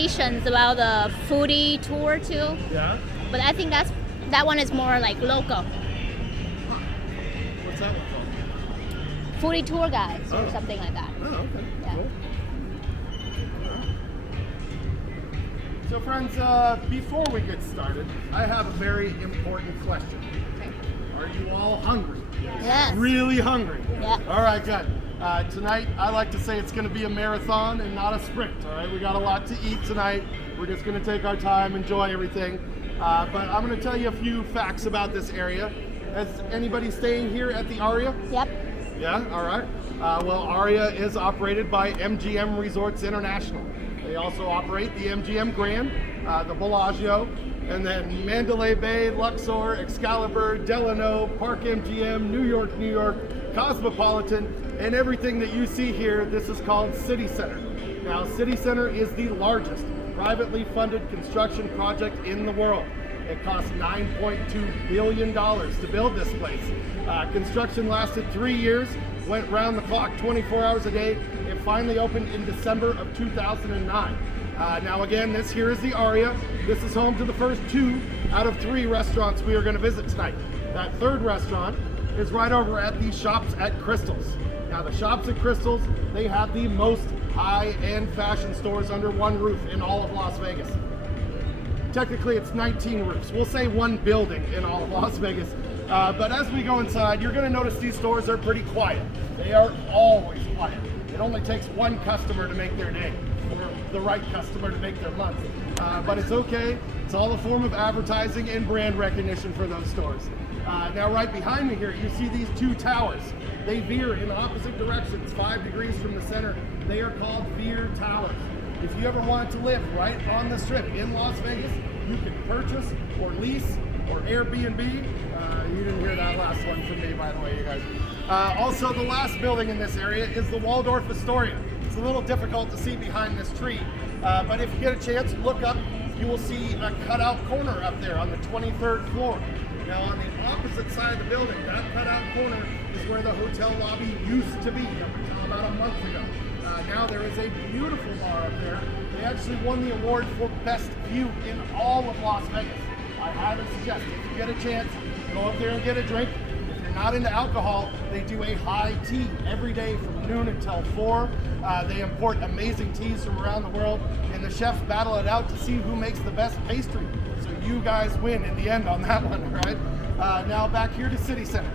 editions about the foodie tour too. Yeah? But I think that one is more like local. What's that one called? Foodie tour guides or Oh. something like that. Oh, okay. Yeah. Cool. So friends, before we get started, I have a very important question. Okay. Are you all hungry? Yes. Really hungry? Yeah. All right, good. Tonight, I like to say it's going to be a marathon and not a sprint. All right, we got a lot to eat tonight. We're just going to take our time, enjoy everything. But I'm going to tell you a few facts about this area. Has anybody staying here at the Aria? Yep. Yeah, all right. Well, Aria is operated by MGM Resorts International. They also operate the MGM Grand, the Bellagio, and then Mandalay Bay, Luxor, Excalibur, Delano, Park MGM, New York, Cosmopolitan, and everything that you see here. This is called City Center. Now, City Center is the largest privately funded construction project in the world. It cost $9.2 billion to build this place. Construction lasted 3 years, went round the clock 24 hours a day. It finally opened in December of 2009. Now again, this here is the Aria. This is home to the first 2 out of 3 restaurants we are going to visit tonight. That third restaurant is right over at the Shops at Crystals. Now the Shops at Crystals, they have the most high-end fashion stores under one roof in all of Las Vegas. Technically it's 19 roofs. We'll say 1 building in all of Las Vegas. But as we go inside, you're going to notice these stores are pretty quiet. They are always quiet. It only takes 1 customer to make their day, or the right customer to make their month. But it's okay. It's all a form of advertising and brand recognition for those stores. Now right behind me here, you see these 2 towers. They veer in opposite directions, 5 degrees from the center. They are called veer towers. If you ever want to live right on the strip in Las Vegas, you can purchase or lease or Airbnb. You didn't hear that last one from me, by the way, you guys. Also, the last building in this area is the Waldorf Astoria. It's a little difficult to see behind this tree, but if you get a chance, look up. You will see a cutout corner up there on the 23rd floor. Now, on the opposite side of the building, that cutout corner is where the hotel lobby used to be up until about a month ago. Now there is a beautiful bar up there. They actually won the award for best view in all of Las Vegas. I highly suggest if you get a chance, go up there and get a drink. If you're not into alcohol, they do a high tea every day from noon until 4. They import amazing teas from around the world, and the chefs battle it out to see who makes the best pastry. So you guys win in the end on that one, right? Now back here to City Center.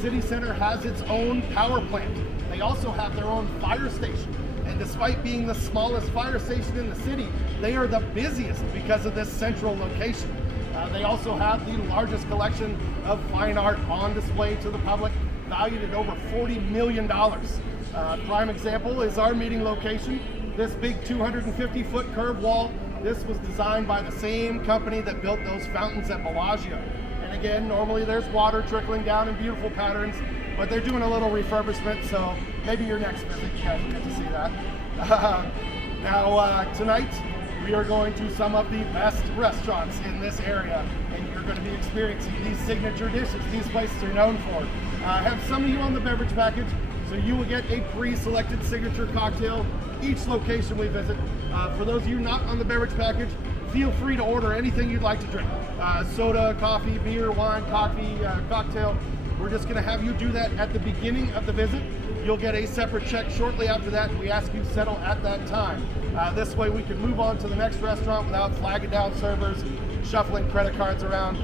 City Center has its own power plant. They also have their own fire station. And despite being the smallest fire station in the city, they are the busiest because of this central location. They also have the largest collection of fine art on display to the public, valued at over $40 million. Prime example is our meeting location. This big 250-foot curved wall, this was designed by the same company that built those fountains at Bellagio. And again, normally there's water trickling down in beautiful patterns, but they're doing a little refurbishment, so maybe your next visit you guys will get to see that. Now, tonight, we are going to some of the best restaurants in this area, and you're going to be experiencing these signature dishes these places are known for. I have some of you on the beverage package, so you will get a pre-selected signature cocktail each location we visit. For those of you not on the beverage package, feel free to order anything you'd like to drink. Soda, coffee, beer, wine, coffee, cocktail. We're just going to have you do that at the beginning of the visit. You'll get a separate check shortly after that, and we ask you to settle at that time. This way we can move on to the next restaurant without flagging down servers and shuffling credit cards around.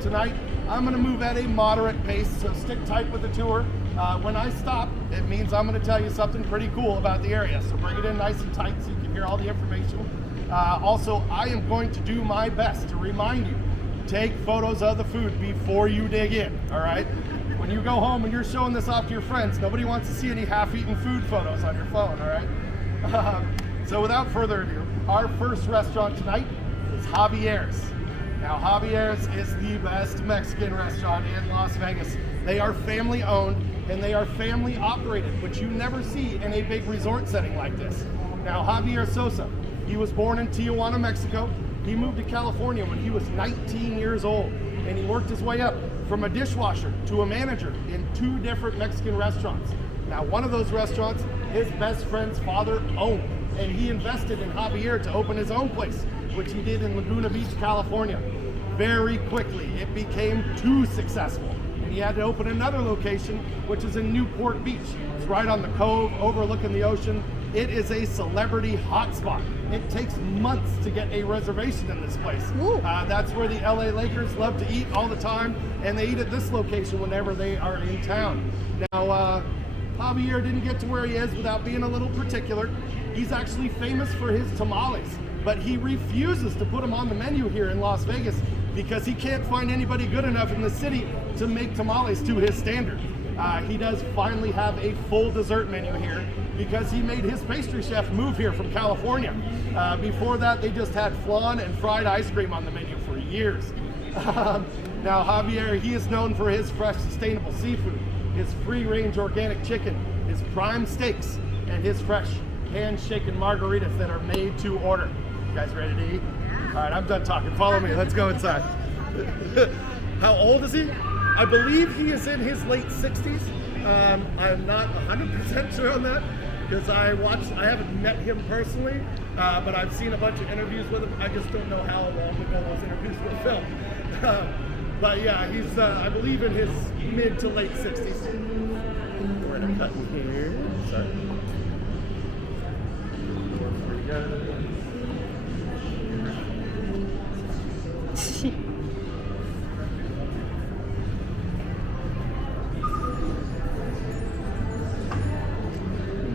Tonight, I'm going to move at a moderate pace, so stick tight with the tour. When I stop, it means I'm going to tell you something pretty cool about the area, so bring it in nice and tight so you can hear all the information. Also, I am going to do my best to remind you, take photos of the food before you dig in, all right? When you go home and you're showing this off to your friends, nobody wants to see any half-eaten food photos on your phone, all right? So without further ado, our first restaurant tonight is Javier's. Now, Javier's is the best Mexican restaurant in Las Vegas. They are family owned and they are family operated, which you never see in a big resort setting like this. Now, Javier Sosa, he was born in Tijuana, Mexico. He moved to California when he was 19 years old, and he worked his way up from a dishwasher to a manager in 2 different Mexican restaurants. Now, one of those restaurants, his best friend's father owned. and he invested in Javier to open his own place, which he did in Laguna Beach, California. Very quickly, it became too successful, and he had to open another location, which is in Newport Beach. It's right on the cove, overlooking the ocean. It is a celebrity hotspot. It takes months to get a reservation in this place. That's where the LA Lakers love to eat all the time, and they eat at this location whenever they are in town. Now, Javier didn't get to where he is without being a little particular. He's actually famous for his tamales, but he refuses to put them on the menu here in Las Vegas because he can't find anybody good enough in the city to make tamales to his standard. He does finally have a full dessert menu here because he made his pastry chef move here from California. Before that, they just had flan and fried ice cream on the menu for years. Now, Javier, he is known for his fresh, sustainable seafood, his free-range organic chicken, his prime steaks, and his fresh hand-shaken margaritas that are made to order. You guys ready to eat? All right, I'm done talking. Follow me. Let's go inside. How old is he? I believe he is in his late 60s. I'm not 100% sure on that because I haven't met him personally, but I've seen a bunch of interviews with him. I just don't know how long ago those interviews were filmed. But yeah, he's, I believe, in his mid to late 60s. We're gonna cut in here. Sorry. Pretty good.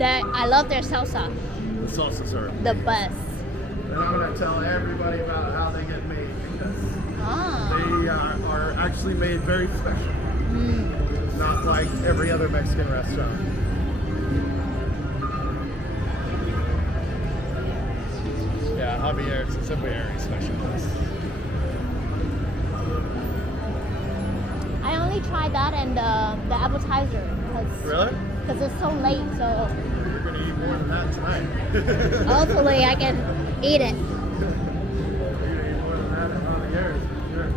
I love their salsa. The salsas are The best. And I'm going to tell everybody about how they get made because they are actually made very special. Not like every other Mexican restaurant. Yeah, Javier, it's a very special place. I only tried that and the appetizer. Really? Because it's so late, so You're going to eat more than that tonight. hopefully I can eat it. You're going to eat more than that at Javier's, for sure.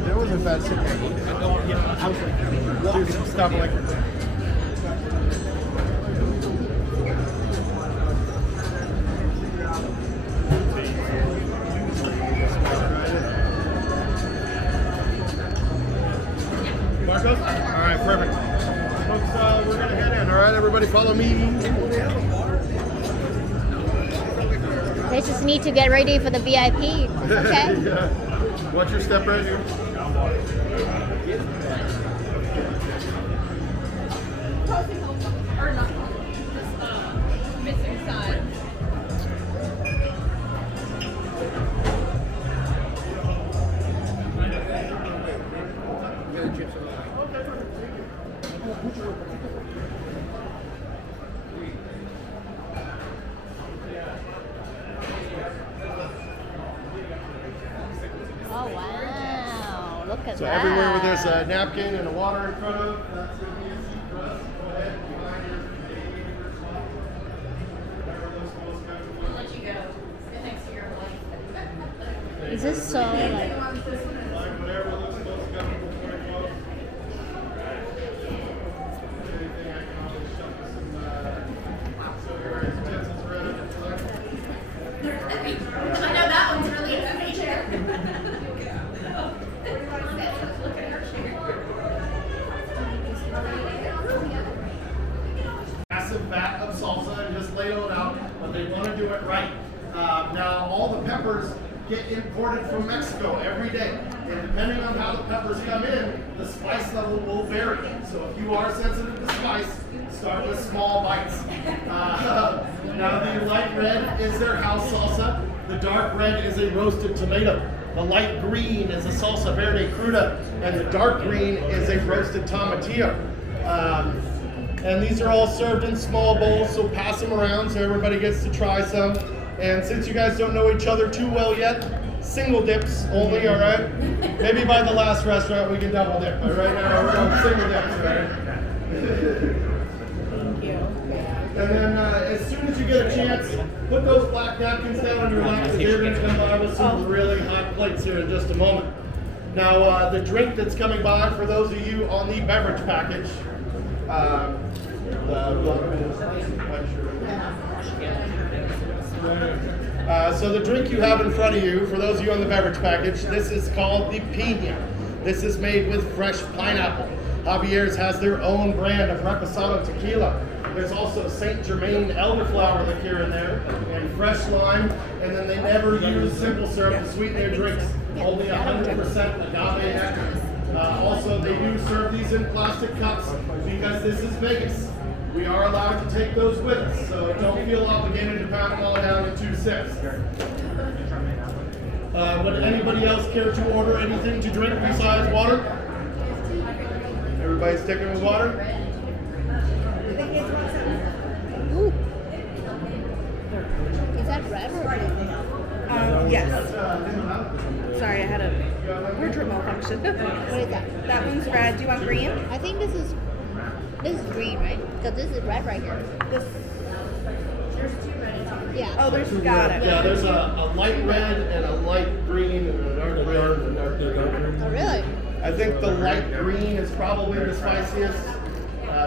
There wasn't bad sitting there. I was like, do some stuff like Marcos? Alright, perfect. Folks, we're gonna head in. Alright, everybody follow me. They just need to get ready for the VIP. Okay. Yeah. What's your step right here? Or not. Missing side. Oh wow! Look at So that. everywhere where there's a napkin and a water in front of, that's going to be a seat for us. Go ahead, find your baby or spot. Whatever looks most comfortable. I'll let you go. Thanks to your life. Is this so like? Find whatever looks most comfortable for you folks. Anything I can always shove with some silverware utensils around it if you like. I know that one's really a heavy chair. Look at her chair. Massive vat of salsa and just lay it out, but they want to do it right. Now all the peppers from Mexico every day. And depending on how the peppers come in, the spice level will vary. So if you are sensitive to spice, start with small bites. Now the light red is their house salsa. The dark red is a roasted tomato. The light green is a salsa verde cruda. And the dark green is a roasted tomatillo. And these are all served in small bowls, so pass them around so everybody gets to try some. And since you guys don't know each other too well yet, single dips only, all right? Maybe by the last restaurant we can double dip, but right now we're on single dips, right? Thank you. And then as soon as you get a chance, put those black napkins down on your lap because they're going to come by with some really hot plates here in just a moment. Now the drink that's coming by for those of you on the beverage package, so the drink you have in front of you, for those of you on the beverage package, this is called the Piña. This is made with fresh pineapple. Javier's has their own brand of reposado tequila. There's also Saint Germain elderflower liqueur in there, and fresh lime, and then they never use simple syrup to sweeten their drinks. Only 100% agave nectar. Also, they do serve these in plastic cups because this is Vegas. We are allowed to take those with us, so don't feel obligated to pound them all down in 2 sips. Would anybody else care to order anything to drink besides water? Everybody's sticking with water? Ooh. Is that red or blue? Yes. Sorry, I had a wardrobe malfunction. What is that? That one's red. Do you want green? I think this is green, right? Because this is red right here. This. Yeah. Oh, got it. Yeah, there's a light red and a light green and a dark red and a dark green. Oh, really? I think the light green is probably the spiciest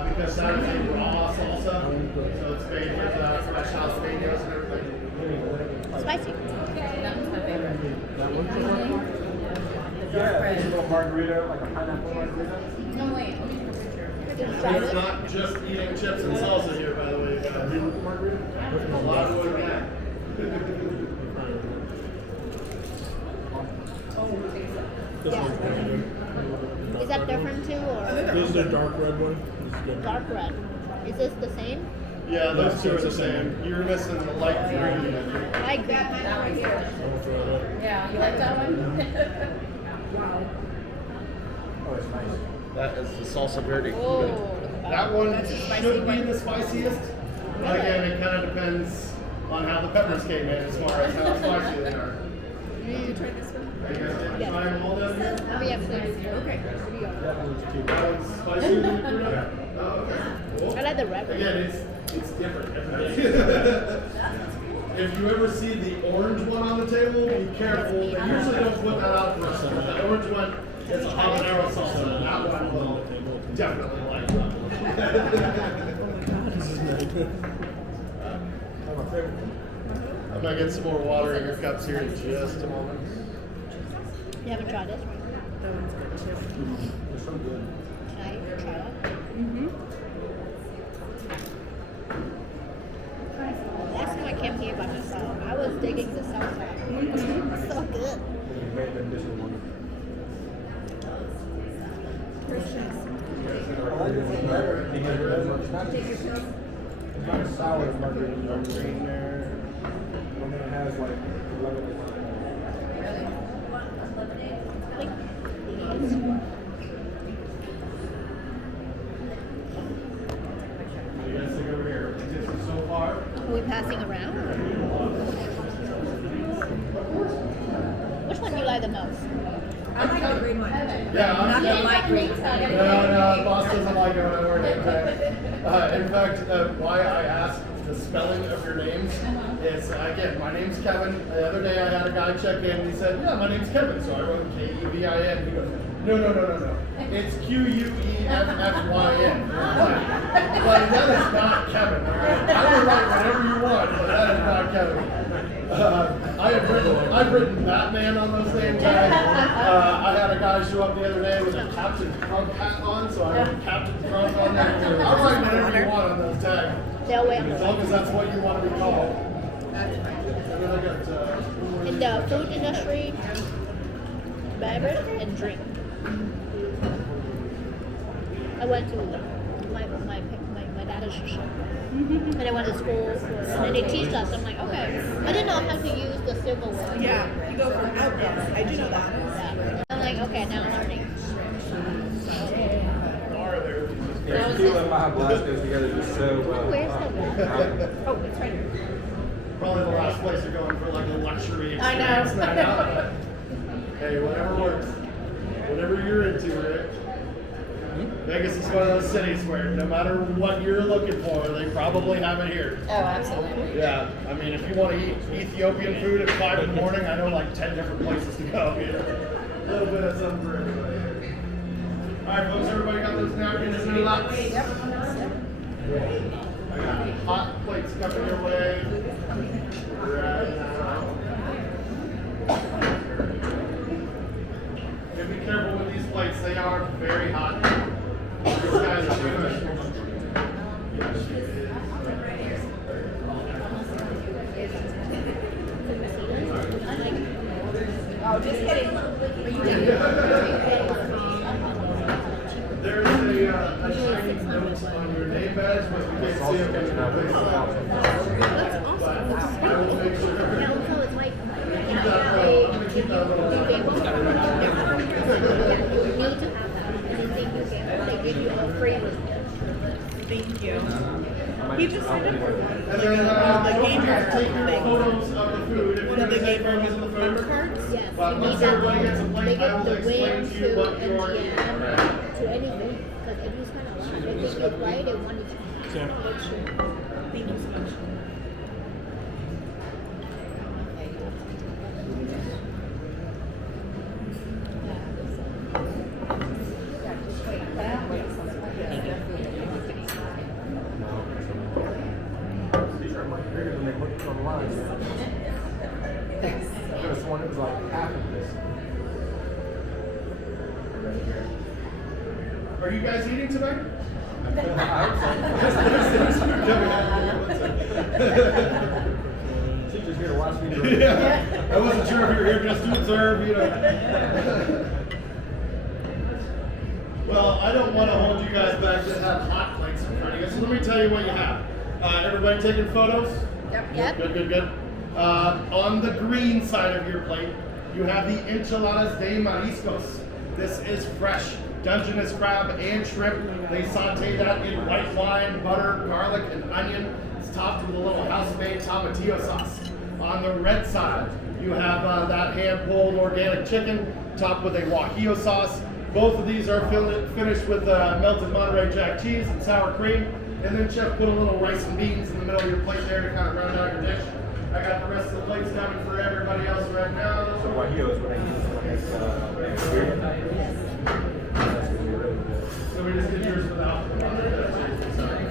because that is a raw salsa, so it's made with fresh jalapenos and everything. Spicy. That was my favorite. Yeah, a little margarita, like a pineapple margarita. No, wait. Let me take a picture. Did you try It's this? not just eating chips and salsa here, by the way. A lot more than that. Yeah. Is that different too, or This is the dark red one. This is good. dark red? Is this the same? Yeah, those two are the same. You're missing the light green. I agree. That one here. I'll try that. Yeah, you like that one? Wow. Oh, it's nice. That is the salsa verde. Oh, look at that. That one should be the spiciest. But again, it kind of depends on how the peppers came in as far as how spicy they are. You tried this one? Are you guys getting to try them all down here? Oh, yeah, please. Okay. That one's spicier than the cruda? Oh, okay. Cool. I like the red one. Again, it's different every day. If you ever see the orange one on the table, be careful. They usually don't put that out first. The orange one is a habanero salsa, and that one will definitely light up. This is very good. I'm gonna get some more water in your cups here in just a moment. You haven't tried it? That one's good too. It's so good. Can I try that? Mm-hmm. Last time I came here by myself, I was digging the salsa. It's so good. You made an additional one. It's not as sour as margarita. Green there. One that has like lemon. Like these. What do you guys think over here? This is so far. Are we passing around? Which one do you like the most? I like the green one. Yeah, I'm Not the yeah. light green. No, boss doesn't like it when I wear it today. In fact, why I asked the spelling of your names is, again, my name's Kevin. The other day I had a guy check in and he said, yeah, my name's Kevin. So I wrote Kevin. He goes, no. It's Queffyin. Like, that is not Kevin. All right? I will write whatever you want, but that is not Kevin. I've written Batman on those name tags. I had a guy show up the other day with a Captain Crunk hat on, so I wrote Captain Crunk on there. I'll write whatever you want on those tags, They'll wait. as long as that's what you want to be called. I got In the food industry, beverage and drink. I went to my dad's shop. And I went to school for, and then they teach us. I'm like, okay. I didn't know how to use the silverware. Yeah, you go from outdoor. I do know that. Yeah. I'm like, okay, now I'm learning. There's two of my glass goes together just so well. Where's the water? Oh, it's right here. probably the last place you're going for like a luxury I know. experience night out. Hey, whatever works. Whatever you're into, Rick. Vegas is one of those cities where no matter what you're looking for, they probably have it here. Oh, absolutely. Yeah, I mean, if you want to eat Ethiopian food at 5 in the morning, I know like 10 different places to go. You know? A little bit of something for everybody. All right, folks, everybody got those napkins and laps? Yep. I got hot plates coming your way. Right now. And be careful with these plates, they are very hot. These guys are professionals. Oh, just kidding. Are you kidding? There's a tiny note on your name badge, but you can't see it when you're not facing out. But I will make sure. Yeah, also it's like, Keep that little, I'm gonna keep that little. you need to have that. Anything you get, they give you a free with Thank you. He just signed up for one. And then, the don't gamer forget to take your thing. photos of the food. If One you're of the gonna take gamer photos of the member food. cards. Yes, But you once need that everybody one. gets a plate, They I get will the explain win to to you what your MGM, to anything. Because if you spend a lot, if they get right, they want it to Yeah. Thank you so much. These are much bigger than they look online. I could have sworn it was like half of this. Are you guys eating tonight? Teacher's here to watch me do it. Yeah. I wasn't sure if you were here just to observe, you know. Well, I don't want to hold you guys back that have hot plates in front of you. So let me tell you what you have. Everybody taking photos? Yep. Good, good, good. On the green side of your plate, you have the enchiladas de mariscos. This is fresh Dungeness crab and shrimp. They saute that in white wine, butter, garlic, and onion. It's topped with a little house-made tomatillo sauce. On the red side, you have that hand-pulled organic chicken topped with a guajillo sauce. Both of these are finished with melted Monterey Jack cheese and sour cream. And then Chef put a little rice and beans in the middle of your plate there to kind of round out your dish. I got the rest of the plates coming for everybody else right now. So guajillo is what I use when it's that's gonna be really good. So we just did yours without the Monterey Jack cheese. Sorry.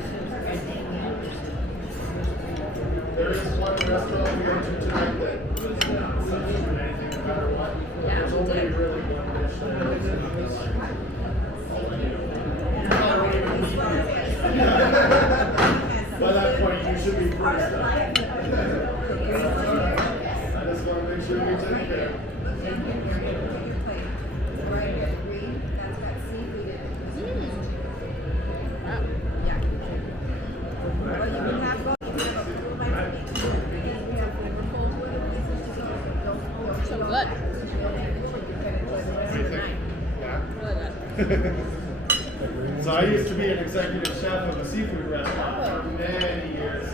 There is one restaurant we went to tonight that was not substitute anything no matter what. There's only really one dish there. By that point, you should be pretty stuck. I just want to make sure we take care. So good. What do you think? Yeah? Really good. So I used to be an executive chef of a seafood restaurant for many years.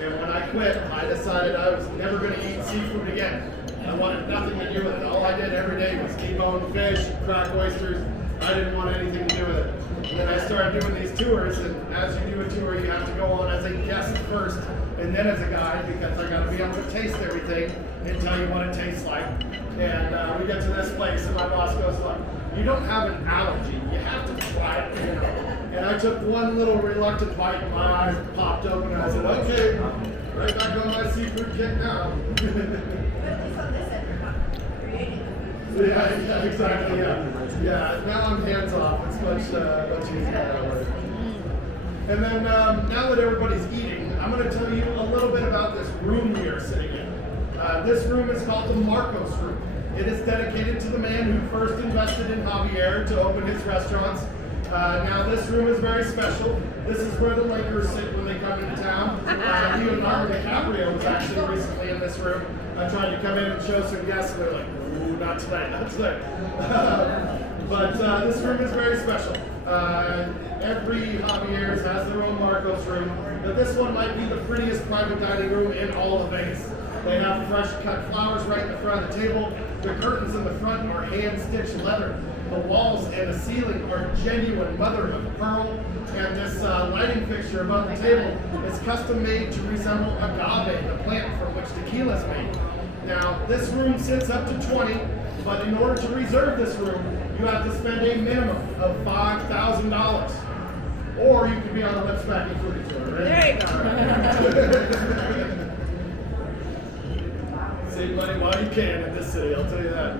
And when I quit, I decided I was never going to eat seafood again. I wanted nothing to do with it. All I did every day was debone fish, crack oysters. I didn't want anything to do with it. And then I started doing these tours, and as you do a tour, you have to go on as a guest first, and then as a guide, because I got to be able to taste everything and tell you what it tastes like. And we get to this place, and my boss goes, "Look, you don't have an allergy. You have to try it." You know? And I took one little reluctant bite, and my eyes popped open, and I said, "Okay, right back on my seafood kick now." Yeah, exactly. Yeah. Now I'm hands off. It's much easier that way. And then now that everybody's eating, I'm going to tell you a little bit about this room we are sitting in. This room is called the Marcos room. It is dedicated to the man who first invested in Javier to open his restaurants. Now this room is very special. This is where the Lakers sit when they come into town. Leonardo DiCaprio was actually recently in this room. I tried to come in and show some guests, and they're like, ooh, not tonight, not tonight. But this room is very special. Every Javier's has their own Marcos room, but this one might be the prettiest private dining room in all of Vegas. They have fresh cut flowers right in the front of the table. The curtains in the front are hand-stitched leather. The walls and the ceiling are genuine mother of pearl. And this lighting fixture above the table is custom made to resemble agave, the plant from which tequila is made. Now, this room sits up to 20, but in order to reserve this room, you have to spend a minimum of $5,000. Or you could be on the lip smacking foodie tour, right? There you go. Save money while you can in this city, I'll tell you that.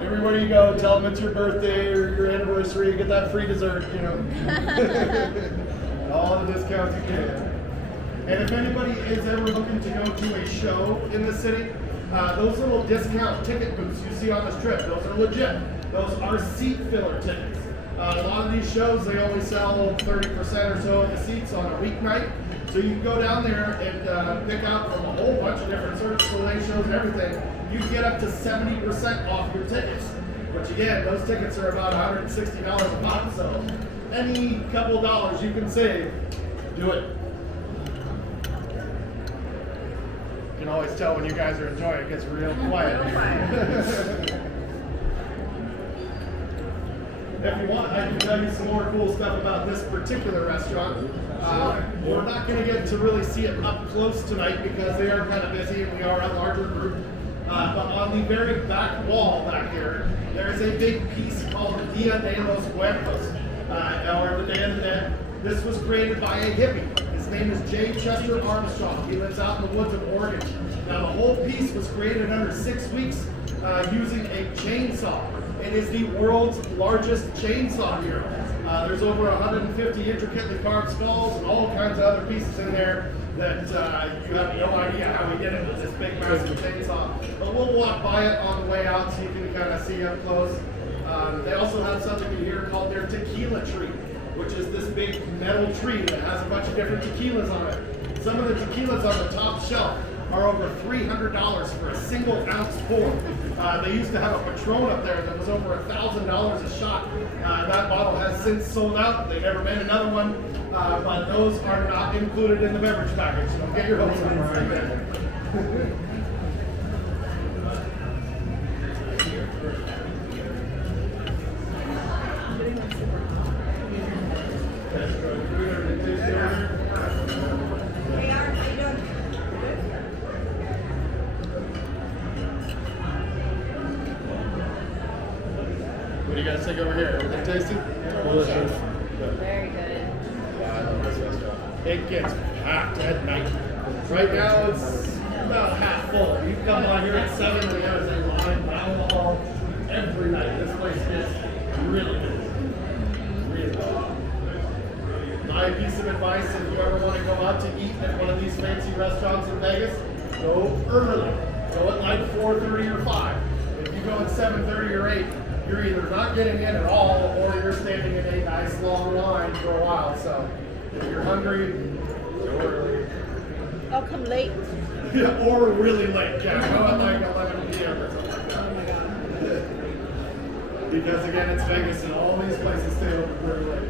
Everywhere you go, tell them it's your birthday or your anniversary, you get that free dessert, you know. All the discounts you can. And if anybody is ever looking to go to a show in the city, those little discount ticket booths you see on the strip, those are legit. Those are seat filler tickets. A lot of these shows, they only sell 30% or so of the seats on a weeknight. So you can go down there and pick out from a whole bunch of different Cirque du shows and everything. You can get up to 70% off your tickets. Which again, those tickets are about $160 a pop, so any couple dollars you can save, do it. You can always tell when you guys are enjoying it, it gets real quiet. If you want, I can tell you some more cool stuff about this particular restaurant. We're not going to get to really see it up close tonight because they are kind of busy and we are a larger group. But on the very back wall back here, there is a big piece called the Dia de los Muertos, or the Day of the Dead. This was created by a hippie. His name is J. Chester Armstrong. He lives out in the woods of Oregon. Now the whole piece was created under 6 weeks using a chainsaw. It is the world's largest chainsaw here. There's over 150 intricately carved skulls and all kinds of other pieces in there that you have no idea how we did it with this big massive chainsaw. But we'll walk by it on the way out so you can kind of see up close. They also have something in here called their tequila tree, which is this big metal tree that has a bunch of different tequilas on it. Some of the tequilas on the top shelf are over $300 for a single ounce pour. They used to have a Patron up there that was over $1,000 a shot. That bottle has since sold out. They never made another one, but those are not included in the beverage package. So don't get your hopes up right there. What do you guys think over here? Everything tasty? Delicious. Very good. Yeah, I love this restaurant. It gets packed at night. Right now it's about half full. You come on here at 7 and there's a line down the hall every night. This place gets really busy. Really busy. My piece of advice, if you ever want to go out to eat at one of these fancy restaurants in Vegas, go early. Go at like 4:30 or 5. If you go at 7:30 or 8, you're either not getting in at all or you're standing in a nice long line for a while. So if you're hungry, go early. I'll come late. Yeah, or really late. Yeah, go at like 11 p.m. or something like that. Oh my god. Because again, it's Vegas and all these places stay open very late.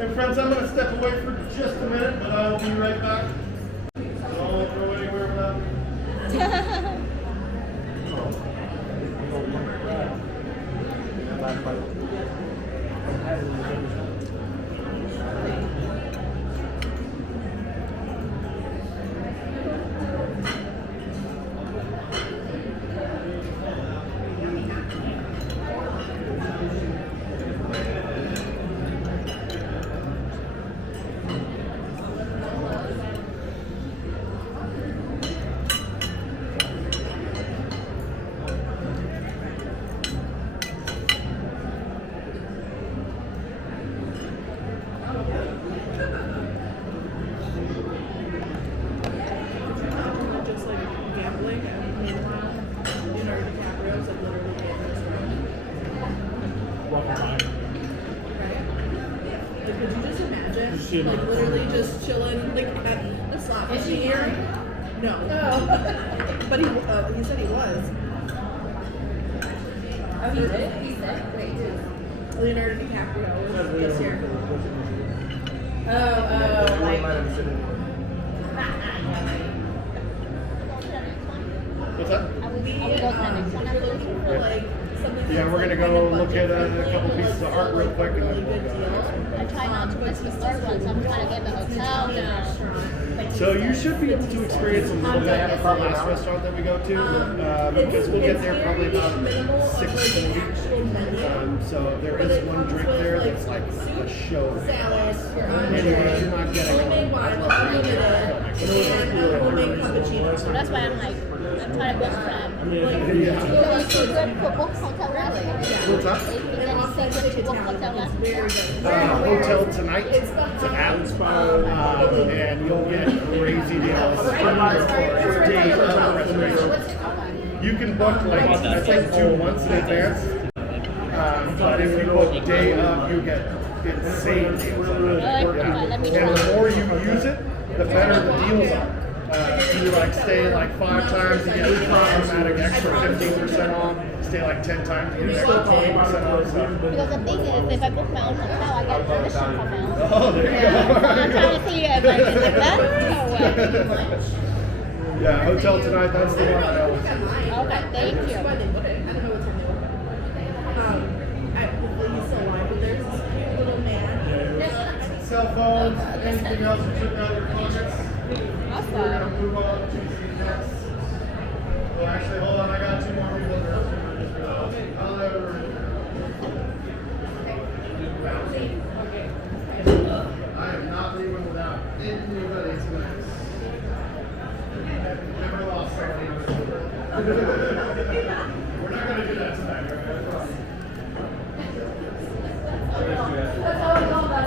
And friends, I'm going to step away for just a minute, but I'll be right back. Don't go anywhere without me. Just like gambling, and meanwhile, Leonardo DiCaprio's like literally in this room. Welcome back. Right? Like, could you just imagine, Just sitting like, in the literally corner. just chilling, like, at the slot Is he machine? married? No. But he said he was. Oh, he did? He said? Wait, who? Leonardo DiCaprio was this year. Oh, like. What's that? Are we going to the next one? We're looking for, like, something Yeah, we're gonna that's go kind of look at a budget-friendly, couple but, pieces of like, art real still, quick, and like, then really we'll good go. deal. I try not to miss the third one, so I'm trying to get the hotel now. So you should be able to experience a little bit at the last restaurant that we go to, because we'll get there probably about 6:40. So there is one drink there that's like a show. Salad, your Anyways, you're entree, not getting homemade wine, unlimited, and a homemade cappuccino. So that's why I'm like, I'm trying to book from. Yeah. So is it good for book hotel restaurant? What's up? Is it good to book hotel restaurant? Hotel tonight. It's an app, and you'll get crazy deals for days of reservation. You can book like I think 2 months in advance, but if you book day of, you get insane deals. And the more you use it, the better the deals are. You like stay like 5 times, you get automatic extra 15% off. Stay like 10 times, you get extra 20% off. So. Because the thing is, if I book my own hotel, I get commission from my own. Oh, there you So I'm go. trying to see if like, is it better or what? Yeah, hotel tonight, that's the one I know. Okay, thank you. Okay, I don't know what time they open. Hopefully he's still alive, but there's this cute little man. Cell phones, anything else you took out of your pockets? Awesome. We're gonna move on to the next. Well, actually, hold on, I got 2 more people there. I am not leaving without anybody tonight. Never lost somebody on this tour. We're not gonna do that tonight, right? That's all it's all about.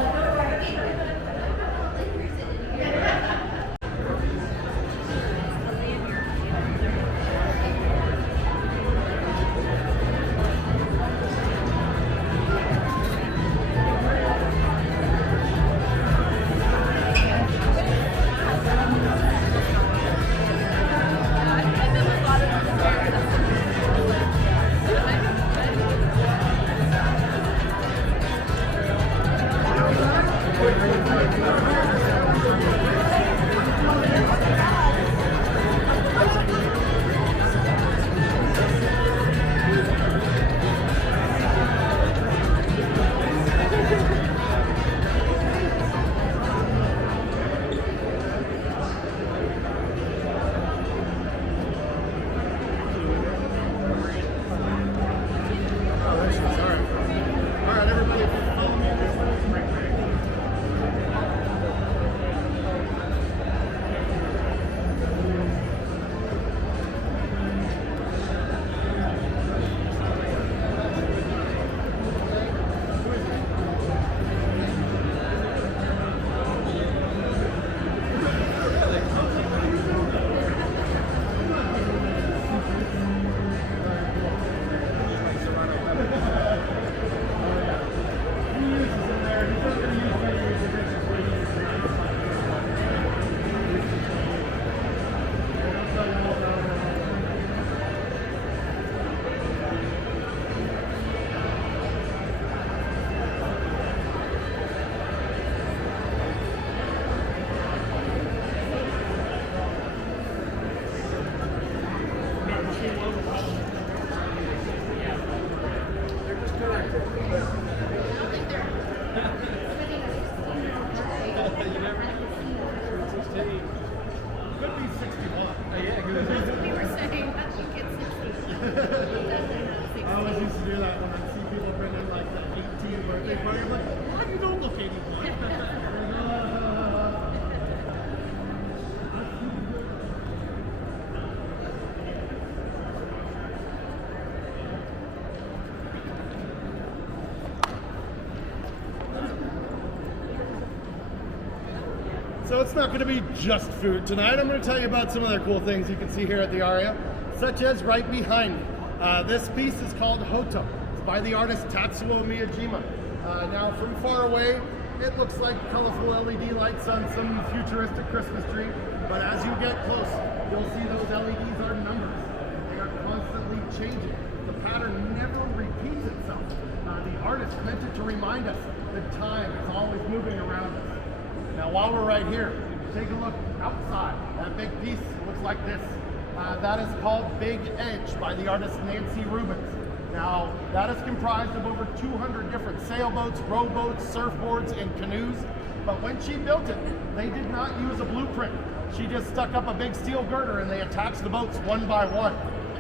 I always used to do that when I see people bringing like the 18th birthday party. I'm like, why you don't look 81? So it's not going to be just food tonight. I'm going to tell you about some other cool things you can see here at the Aria, such as right behind me. This piece is called Hoto. It's by the artist Tatsuo Miyajima. Now from far away, it looks like colorful LED lights on some futuristic Christmas tree, but as you get close, you'll see those LEDs are numbers. They are constantly changing. The pattern never repeats itself. The artist meant it to remind us that time is always moving around us. Now while we're right here, take a look outside. That big piece looks like this. That is called Big Edge by the artist Nancy Rubens. Now, that is comprised of over 200 different sailboats, rowboats, surfboards, and canoes. But when she built it, they did not use a blueprint. She just stuck up a big steel girder and they attached the boats one by one.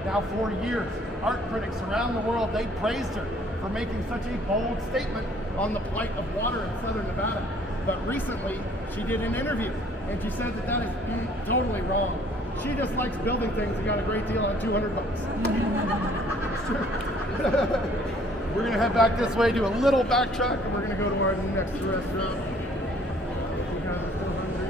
Now, for years, art critics around the world, they praised her for making such a bold statement on the plight of water in southern Nevada. But recently, she did an interview and she said that that is totally wrong. She just likes building things and got a great deal on 200 bucks. We're gonna head back this way, do a little backtrack, and we're gonna go to our next restaurant. You guys are still hungry?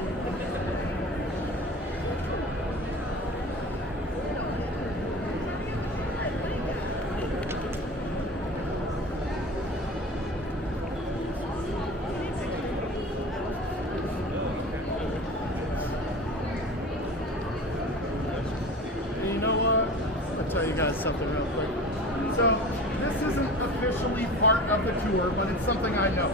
You know what? I'll tell you guys something real quick. So, this isn't officially part of the tour, but it's something I know.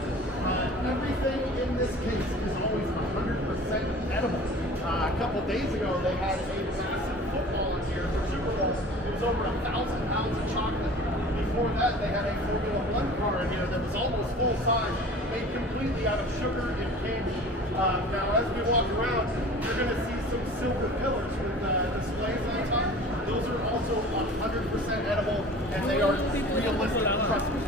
Everything in this case is always 100% edible. A couple days ago, they had a massive football in here for Super Bowl. It was over 1,000 pounds of chocolate. Before that, they had a Formula One car in here that was almost full size, made completely out of sugar and candy. Now, as we walk around, you're going to see some silver pillars with displays on top. Those are also 100% edible, and they are realistic crusters.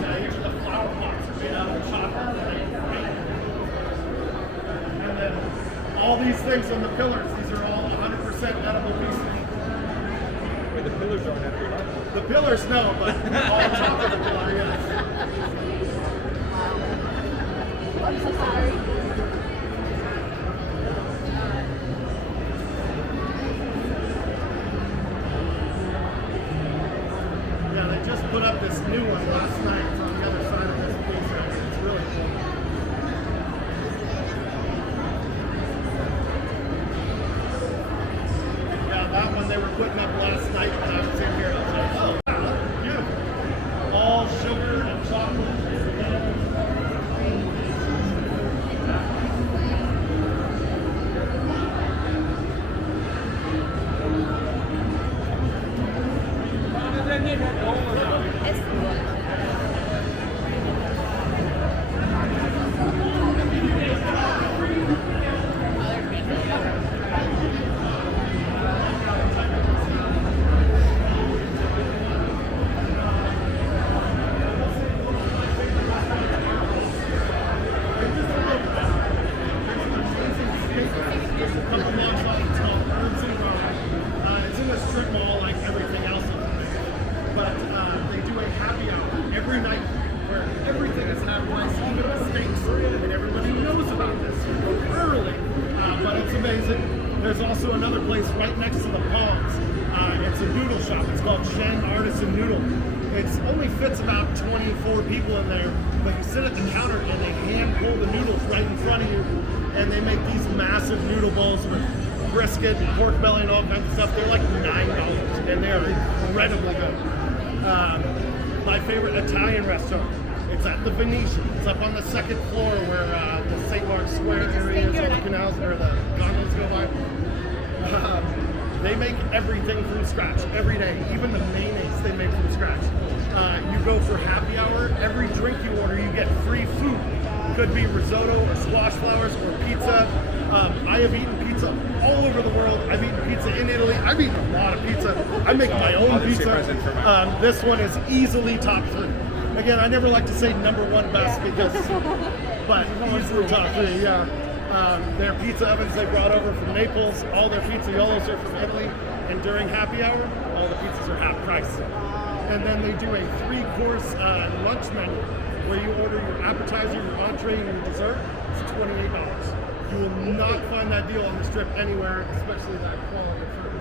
Now, here's the flower pots made out of chocolate. And then all these things on the pillars, these are all 100% edible pieces. Wait, the pillars aren't edible. The pillars, no, but all on top of the pillar, yes. I'm so sorry. Yeah, they just put up this new one last night. It's on the other side of this piece right here. It's really cool. Yeah, that one they were putting up last night when I was in here. I was like, oh, wow, beautiful. All sugar and chocolate. It's in a strip mall like everything else in there. But they do a happy hour every night where everything is half price, even the steaks. And everybody knows about this. You go early, but it's amazing. There's also another place right next to the ponds. It's a noodle shop. It's called Shen Artisan Noodle. It only fits about 24 people in there, but you sit at the counter and they hand pull the noodles right in front of you, and they make these massive noodle bowls with brisket, and pork belly, and all kinds of stuff. They're like $9, and they're incredibly good. My favorite Italian restaurant. It's at the Venetian. It's up on the second floor where the St. Mark's Square area is, where the canals or the gondolas go by. They make everything from scratch every day. Even the mayonnaise they make from scratch. You go for happy hour, every drink you order, you get free food. Could be risotto or squash flowers or pizza. I have eaten pizza all over the world. I've eaten pizza in Italy. I've eaten a lot of pizza. I make my own pizza. This one is easily top 3. Again, I never like to say number 1 best because, but easily top 3, yeah. Their pizza ovens they brought over from Naples. All their pizzaiolos are from Italy. And during happy hour, all the pizzas are half price. and then they do a 3-course lunch menu where you order your appetizer, your entree, and your dessert. It's $28. You will not find that deal on the strip anywhere, especially that quality of food.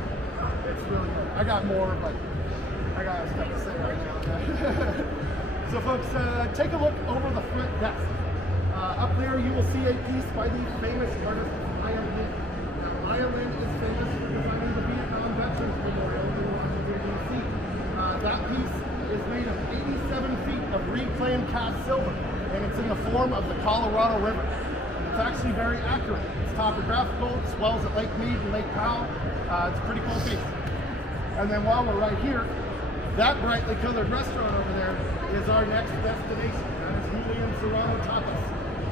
It's really good. I got more, but I got stuff to say right now. So folks, take a look over the front desk. Up there you will see a piece by the famous artist Maya Lin. Now Maya Lin is famous for designing the Vietnam Veterans Memorial in Washington, D.C. That piece is made of 87 feet of reclaimed cast silver, and it's in the form of the Colorado River. It's actually very accurate. It's topographical, it swells at Lake Mead and Lake Powell. It's a pretty cool piece. And then while we're right here, that brightly colored restaurant over there is our next destination. That is Julian Serrano Tapas.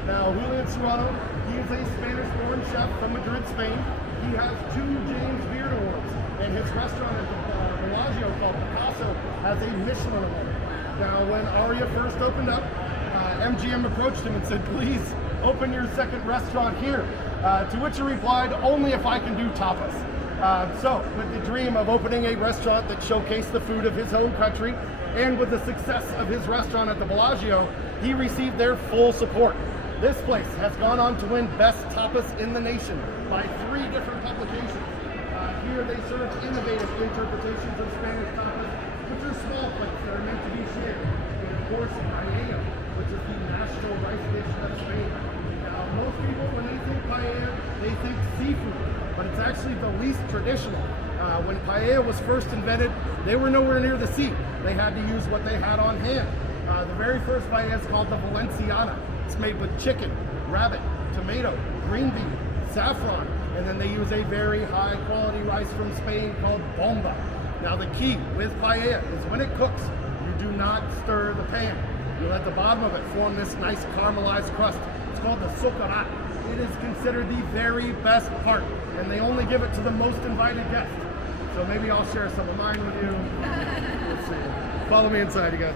Now, Julian Serrano, he is a Spanish-born chef from Madrid, Spain. He has 2 James Beard Awards, and his restaurant at the Bellagio called Picasso has a Michelin Award. Now, when Aria first opened up, MGM approached him and said, please open your second restaurant here. To which he replied, only if I can do tapas. So, with the dream of opening a restaurant that showcased the food of his home country, and with the success of his restaurant at the Bellagio, he received their full support. This place has gone on to win Best Tapas in the Nation by 3 different publications. Here they serve innovative interpretations of Spanish tapas, which are small plates that are meant to be shared. And of course, paella, which is the national rice dish of Spain. Now, most people, when they think paella, they think seafood, but it's actually the least traditional. When paella was first invented, they were nowhere near the sea. They had to use what they had on hand. The very first paella is called the Valenciana. It's made with chicken, rabbit, tomato, green bean, saffron, and then they use a very high quality rice from Spain called bomba. Now the key with paella is when it cooks, you do not stir the pan. You let the bottom of it form this nice caramelized crust. It's called the socarat. It is considered the very best part, and they only give it to the most invited guests. So maybe I'll share some of mine with you. Let's see. Follow me inside, you guys.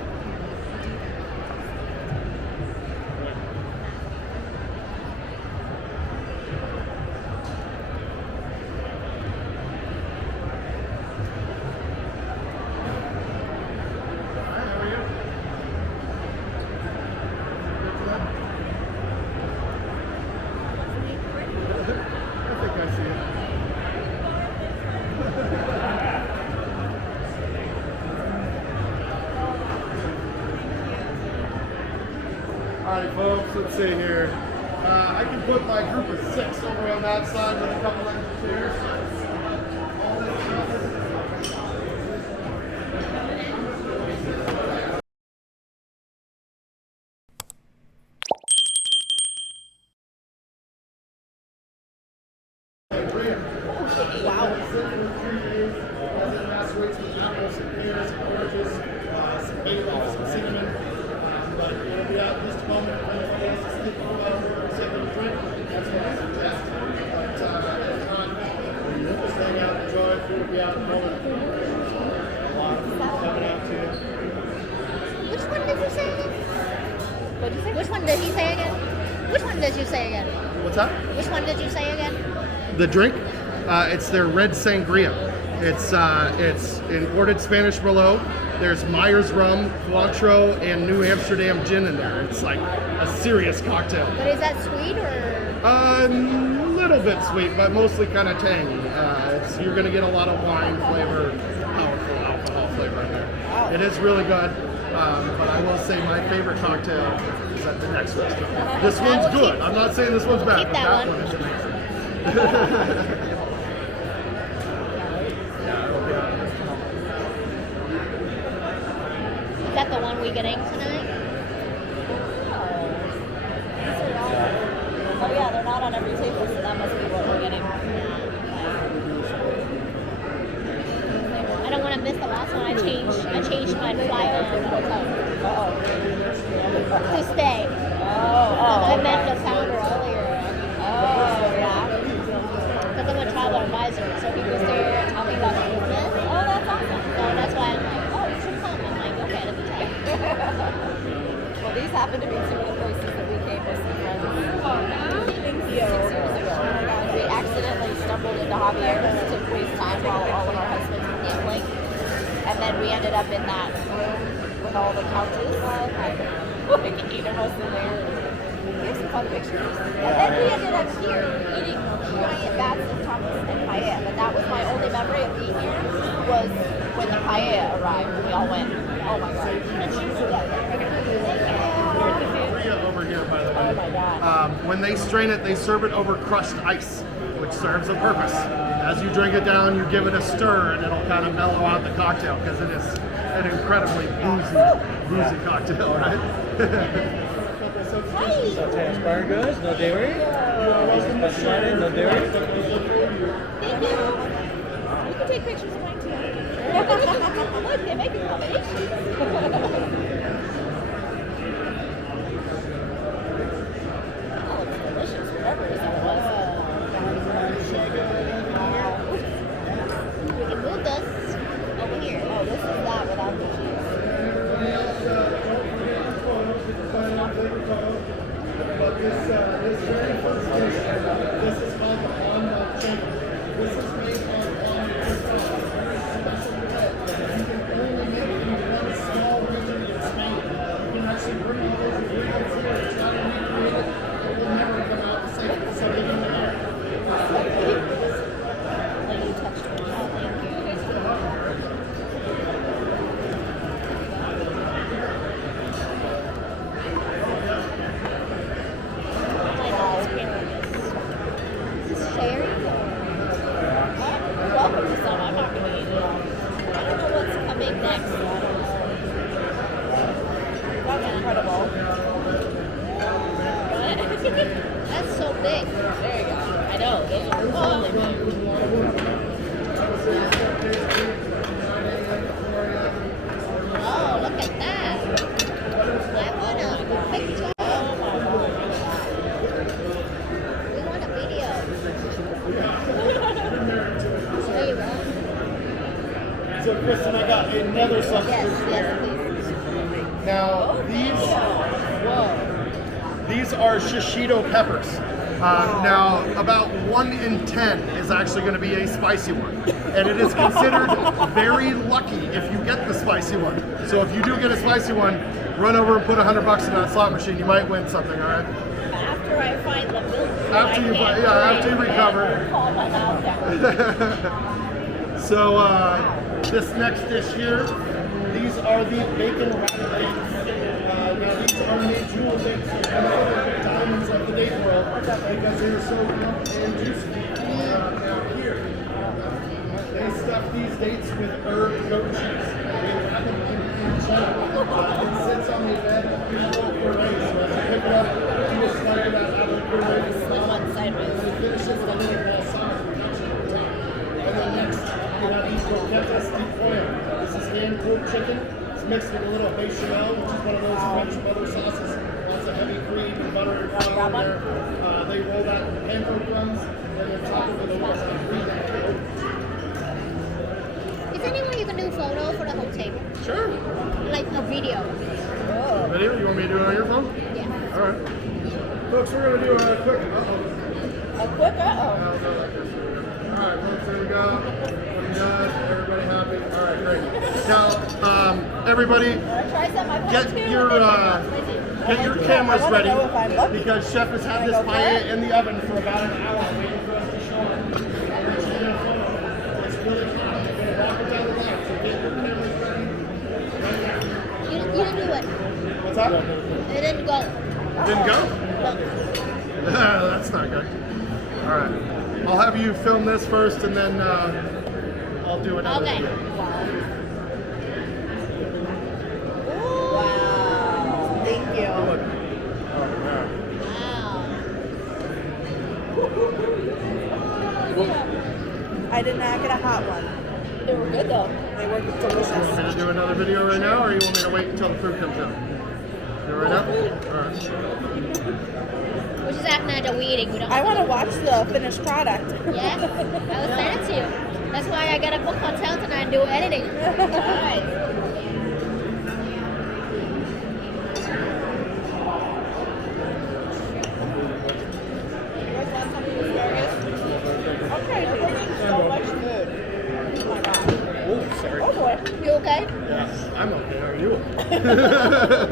Alright folks, let's see here. I can put my group of 6 over on that side with a couple extra chairs. All this stuff. Wow. Some pears, some oranges, some bay leaves, some cinnamon. But it'll be out in just a moment. When it is to sleep over, second drink, that's what I suggest. But if not, just hang out and enjoy. Food will be out in a moment. A lot of food coming out to you. Which one did you say again? What did you say? Which one did he say again? Which one did you say again? What's that? Which one did you say again? The drink? It's their red sangria. It's imported Spanish Merlot. There's Myers rum, Cointreau, and New Amsterdam gin in there. It's like a serious cocktail. But is that sweet or? A little bit sweet, but mostly kind of tangy. You're going to get a lot of wine flavor, powerful alcohol flavor in there. Wow. It is really good, but I will say my favorite cocktail is at the next restaurant. This one's good. I'm not saying this one's bad, keep but that that one. one is amazing. Is that the one we getting tonight? Oh yeah, they're not on every table, so that must be what we're getting. I don't want to miss the last one. I changed my flight to stay. I met the founder earlier. Because I'm a travel advisor, so he was there talking about the business. Oh, that's awesome. So that's why I'm like, oh, you should come. I'm like, okay, let me try. Well, these happen to be 2 of the places that we came with some friends. 6 years ago. We accidentally stumbled into Javier's to waste time while all of our husbands were gambling. And then then we ended up in that room with all the couches. Like either of us in there. Here's some fun pictures. And then we ended up here eating giant bats of tacos and paella. But that was my only memory of being here was when the paella arrived. We all went, oh my god. Over here, by the way. Oh my god. When they strain it, they serve it over crushed ice, which serves a purpose. As you drink it down, you give it a stir, and it'll kind of mellow out the cocktail because it is an incredibly boozy cocktail, right? Asparagus, no dairy. No dairy. Thank you. You can take pictures of mine too. Look, they make a combination. Oh, it's delicious, whatever it is that was. We can move this over here. Oh, this is that without the cheese. But this very first dish, this is called the Honda chicken. This is made on special bread. You can only make it in one small region in Spain. You can actually bring all those ingredients here. It's not recreated. It will never come out the same. So they don't know. Like you touched me. Oh, thank you. Sherry? You're welcome to some. I'm not going to eat it. I don't know what's coming next. That's incredible. That's so big. There you go. I know. Those are really big. Oh, look at that. I want a picture. We want a video. There you go. So, Kristen, I got another substitute. Yes, please. Now, these are shishito peppers. Now, about 1 in 10 is actually going to be a spicy one. And it is considered very lucky if you get the spicy one. So if you do get a spicy one, run over and put $100 in that slot machine. You might win something, all right? After I find the milk. After you recover. Calm my mouth down. So this next dish here, these are the bacon rabbit dates. Now these are made jewel dates, so they're the diamonds of the date world because they are so plump and juicy. Now here, they stuff these dates with herb goat cheese. They wrap them in cheddar. It sits on the bed of your little puree, so as you pick it up, you just slide it out of the puree. Swing one sideways. And it finishes with a little bit of sauce. And then next, you have these croquettes de pollo. This is hand-pulled chicken. It's mixed with a little bechamel, which is one of those French butter sauces. Lots of heavy cream and butter and flour in there. They roll that with panko crumbs, and then top it with a little bit of cream. Is there any way you can do a photo for the whole table? Sure. Like a video? Video? You want me to do it on your phone? Yeah. All right. Folks, we're going to do a quick A quick uh-oh. Alright, folks, there we go. Looking good. Everybody happy. Alright, great. Now, everybody, Try some. I've had get two. your cameras I wanna ready know if I'm lucky. because Chef has had Can I this go for paella it? in the oven for about an hour waiting for us to show it. It's really hot. We're going to walk it down the line, so get your cameras ready right now. You didn't do it. What's that? It didn't go. Didn't go? No. That's not good. Alright. I'll have you film this first and then I'll do another Okay. video. Wow. Thank you. Oh, man. Wow. I did not get a hot one. They were good though. They were You want me delicious. to do another video right now, or you want me to wait until the food comes out? Do it right now? Alright. We're just acting like we're eating. We don't I want to watch the finished product. Yeah? I was saying to you. That's why I gotta book hotel tonight and do editing. Alright. Okay, you're bringing so much food. Oh my god. Oh, sorry. Oh boy. You okay? I'm okay. How are you?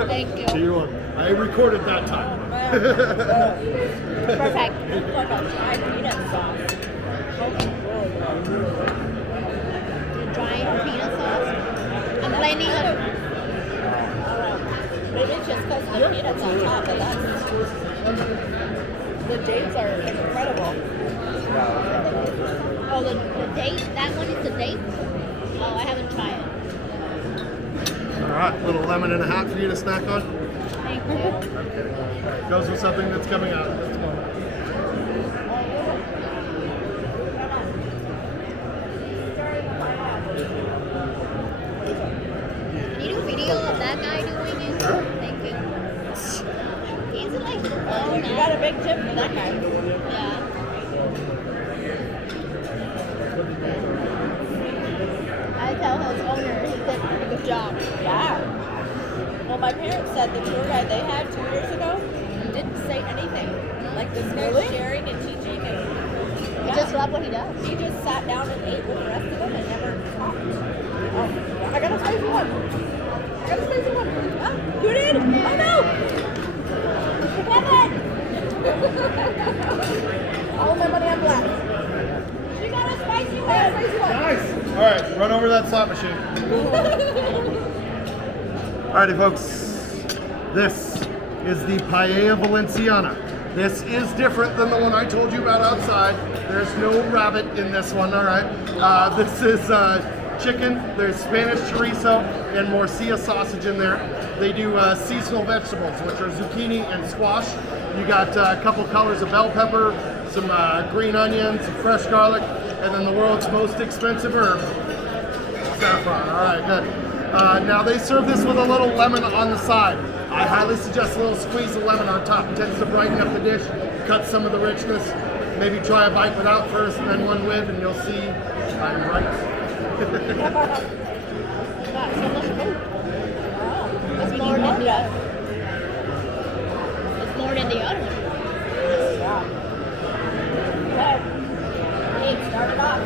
Thank you. So you're welcome. I recorded that time. Perfect. It's like a dried peanut sauce. The dried peanut sauce. I'm blaming on. Maybe it's just because the peanuts on top, but that's... The dates are incredible. Oh, the date? That one is the date? Oh, I haven't tried it. All right, little lemon and a half for you to snack on. Thank you. Goes with something that's coming out. That's fun. Can you do a video of that guy doing it? Sure. Thank you. He's like, Oh, you got a big tip for that guy. Yeah. I tell his owner he did a pretty good job. Yeah. Well, my parents said the tour guide they had 2 years ago didn't say anything. Like this guy was sharing and teaching and He just loved what he does. he just sat down and ate with the rest of them and never talked. Oh, I got a spicy one. I got a spicy one. Ah, you did? Oh no! Kevin! All of my money on black. She got a spicy one. Nice. All right, run over that slot machine. Alrighty, folks. This is the Paella Valenciana. This is different than the one I told you about outside. There's no rabbit in this one, all right? This is chicken. There's Spanish chorizo and morcilla sausage in there. They do seasonal vegetables, which are zucchini and squash. You got a couple colors of bell pepper, some green onions, some fresh garlic, and then the world's most expensive herb, saffron. All right, good. Now they serve this with a little lemon on the side. I highly suggest a little squeeze of lemon on top. It tends to brighten up the dish, cut some of the richness. Maybe try a bite without first and then one with, and you'll see I'm right. It's more than the other. It's more than the other one. Well, hey, start it off.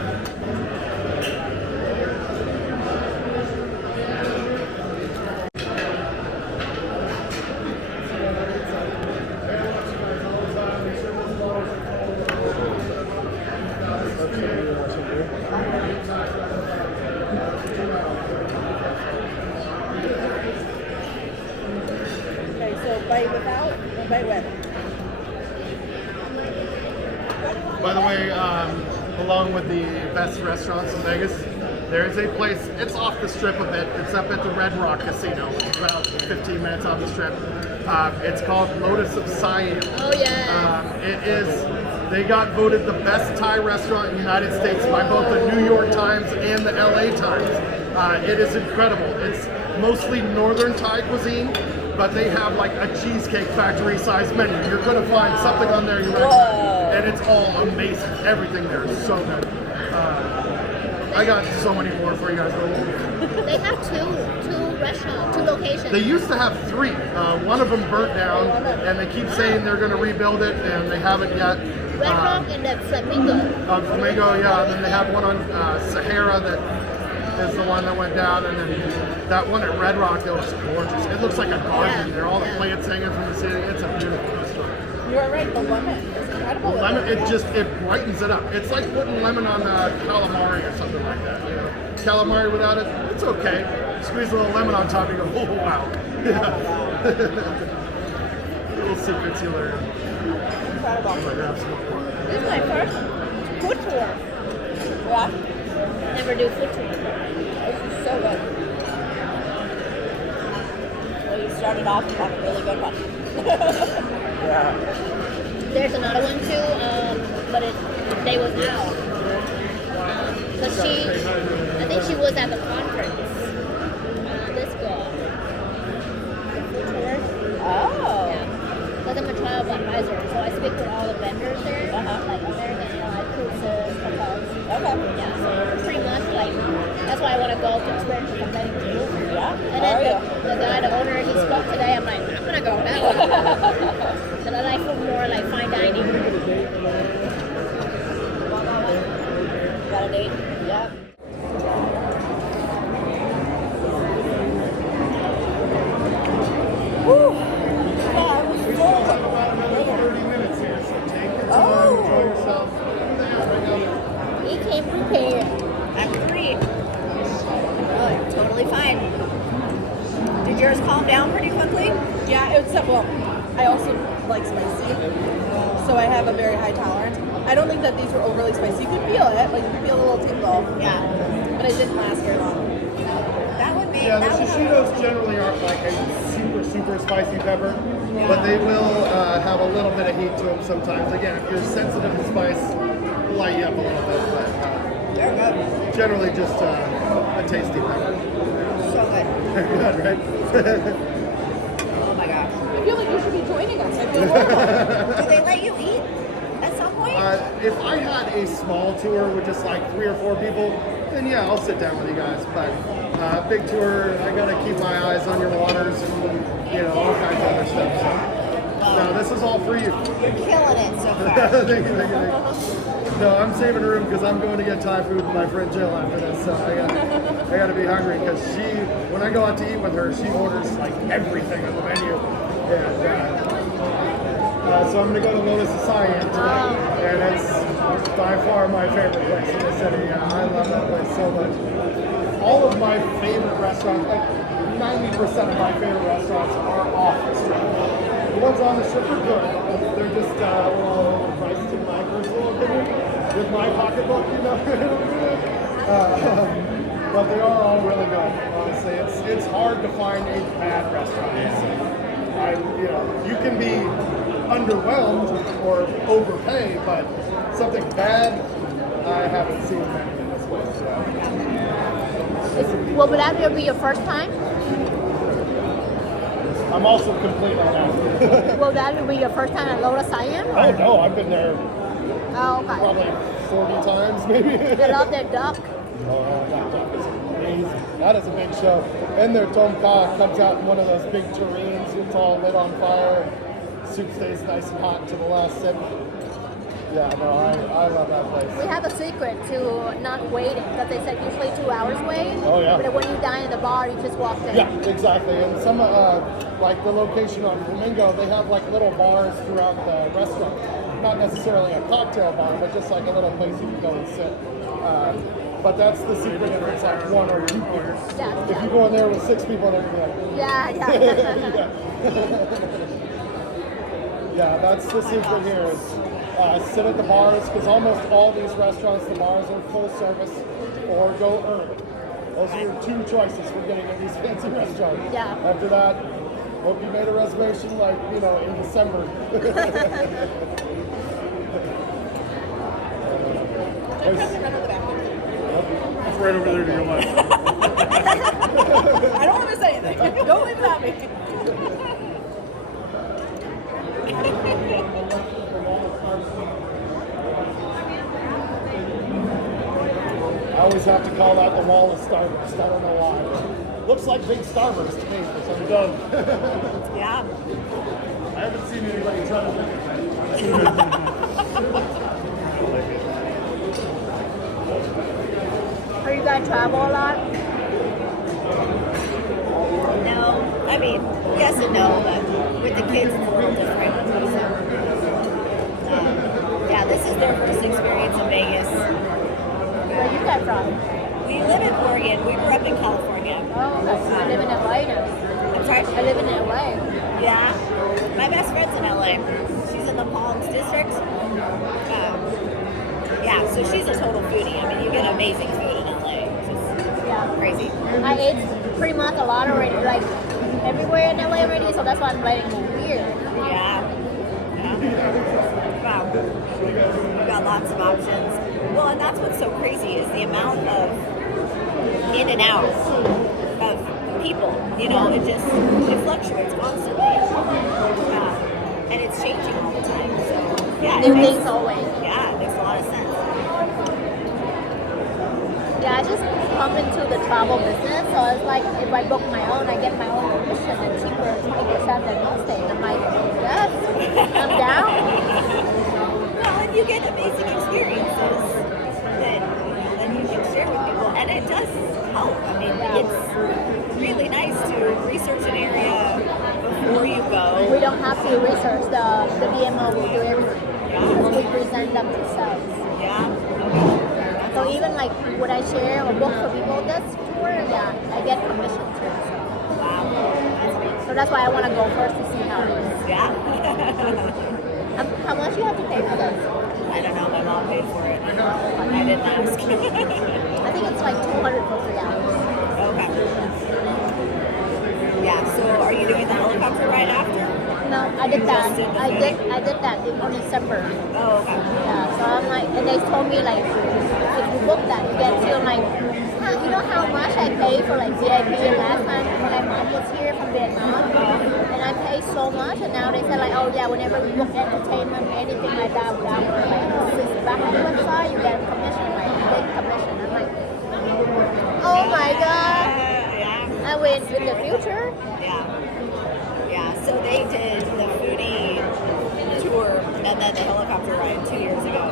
Okay, so bite without or bite with? By the way, along with the best restaurants in Vegas, there is a place, it's off the strip a bit. It's up at the Red Rock Casino, which is about 15 minutes off the strip. It's called Lotus of Siam. Oh yeah. It is, they got voted the best Thai restaurant in the United States by both the New York Times and the LA Times. It is incredible. It's mostly northern Thai cuisine, but they have like a Cheesecake Factory sized menu. You're gonna find something on there you recommend, and it's all amazing. Everything there is so good. I got so many more for you guys. They have two restaurants, 2 locations. They used to have 3. One of them burnt down, and they keep saying they're going to rebuild it, and they haven't yet. Red Rock and the Flamingo. On Flamingo, yeah. And then they have one on Sahara that is the one that went down, and then that one at Red Rock that was gorgeous. It looks like a garden Yeah. there. All the plants hanging from the city. It's a beautiful restaurant. You're right, the lemon is incredible. with Lemon, it. it brightens it up. It's like putting lemon on calamari or something like that. You know, calamari without it, it's okay. Squeeze a little lemon on top, and you go, oh wow. Yeah. Little secrets you learn. Incredible. I'm gonna grab some more. This is my first food tour. Yeah, Never do food tour. this is so good. Well, you started off with a really good one. There's another one too, but they was out. But I think she was at the conference. This girl. Food tour. Oh. Yeah. Because I'm a travel advisor, so I speak with all the vendors there, like American cruises, hotels. Okay. Yeah, so pretty much like that's why I want to go to experience what I'm getting to do. Yeah. And then the guy, the owner, he spoke today. I'm like, I'm gonna go that way. But I like more like fine dining. Got a date? Yeah. yours calm down pretty quickly? Yeah, it's well. I also like spicy, so I have a very high tolerance. I don't think that these were overly spicy. You could feel it, like you could feel a little tingle. Yeah. But it didn't last very long. That would be. Yeah, the that would- shishitos generally aren't like a super spicy pepper, but they will have a little bit of heat to them sometimes. Again, if you're sensitive to spice, light you up a little bit, but They're good. generally just a tasty pepper. So good. Good, right? Oh my gosh. I feel like you should be joining us. I feel horrible. Do they let you eat at some point? If I had a small tour with just like 3 or 4 people, then yeah, I'll sit down with you guys. But big tour, I gotta keep my eyes on your waters and all kinds of other stuff. So, no, this is all for you. You're killing it so far. Thank you, thank you. No, I'm saving room because I'm going to get Thai food with my friend Jill after this. So I gotta be hungry because when I go out to eat with her, she orders like everything on the menu. And so I'm gonna go to Lotus Siam tonight, and it's by far my favorite place in the city. I love that place so much. All of my favorite restaurants, like 90% of my favorite restaurants, are off the strip. The ones on the strip are good. They're just a little overpriced in my personal opinion. With my pocketbook, but they are all really good. Honestly, it's hard to find a bad restaurant. You can be underwhelmed or overpay, but something bad, I haven't seen many in this place. Well, would that be your first time? I'm also completely out. Will that be your first time at Lotus Siam? Oh no, I've been there Oh, okay. probably 40 times maybe. I love their duck. Oh, that duck is amazing. That is a big show. And their tom kha comes out in one of those big tureens. It's all lit on fire. Soup stays nice and hot to the last sip. Yeah, no, I love that We place. have a secret to not waiting because they said usually 2 hours wait. Oh, yeah. But when you dine in the bar, you just walk in. Yeah, exactly. And some, like the location on Flamingo, they have like little bars throughout the restaurant. Not necessarily a cocktail bar, but just like a little place you can go and sit. But that's the secret if it's like 1 or 2 people. Yeah, If you go in there with 6 people, they're gonna be like, yeah. yeah, that's the secret here is sit at the bars because almost all these restaurants, the bars are full service or go early. Those are your 2 choices for getting at these fancy restaurants. Yeah. After that, hope you made a reservation like, in December. It's right over there to your left. I don't want to say anything. Don't leave it at me. I always have to call that the wall of Starburst. I don't know why. Looks like big Starburst to me for some reason. Yeah. I haven't seen anybody try to look at that. Are you guys travel a lot? No. I mean, yes and no, but with the kids, it's a little different. So, yeah, this is their first experience in Vegas. Where you guys from? We live in Oregon. We grew up in California. Oh, okay. I live in LA now. I'm sorry? I live in LA. Yeah. My best friend's in LA. She's in the Palms district. Yeah, so she's a total foodie. I mean, you get amazing food in LA. It's just Yeah. crazy. I ate pretty much a lot already, like everywhere in LA already, so that's why I'm letting move here. Yeah. Wow. We've got lots of options. Well, and that's what's so crazy is the amount of in and out of people. It fluctuates constantly. And it's changing all the time. So, yeah. New it makes- things always. Yeah, it makes a lot of sense. Yeah, I just come into the travel business, so it's like if I book my own, I get my own commission and cheaper 20% than most days. I'm like, yes, I'm down. Well, and you get amazing experiences that you can share with people, and it does help. I mean, it's really nice to research an area before you go. We don't have to research, the BMO will do everything. Because we present them themselves. Yeah. So even like when I share or book for people this tour, yeah, I get commission too. So. Wow. So that's why I want to go first to see how it is. Yeah. How much you have to pay for this? I don't know. My mom paid for it. I didn't ask. I think it's like 200 for 3 hours. Okay. Yeah. So are you doing the helicopter ride after? No, I did that. Just did the I did that on December. Oh, okay. Yeah, so I'm like, and they told me like, if you book that, you get to like, you know how much I paid for like VIP last time when my mom was here from Vietnam, and I paid so much, and now they said like, oh yeah, whenever we book entertainment, anything like that, without like back on the website, you get a commission, like big commission. I'm like, oh my god, Yeah. I win in the future. Yeah. Yeah. So they did the foodie tour and then the helicopter ride 2 years ago.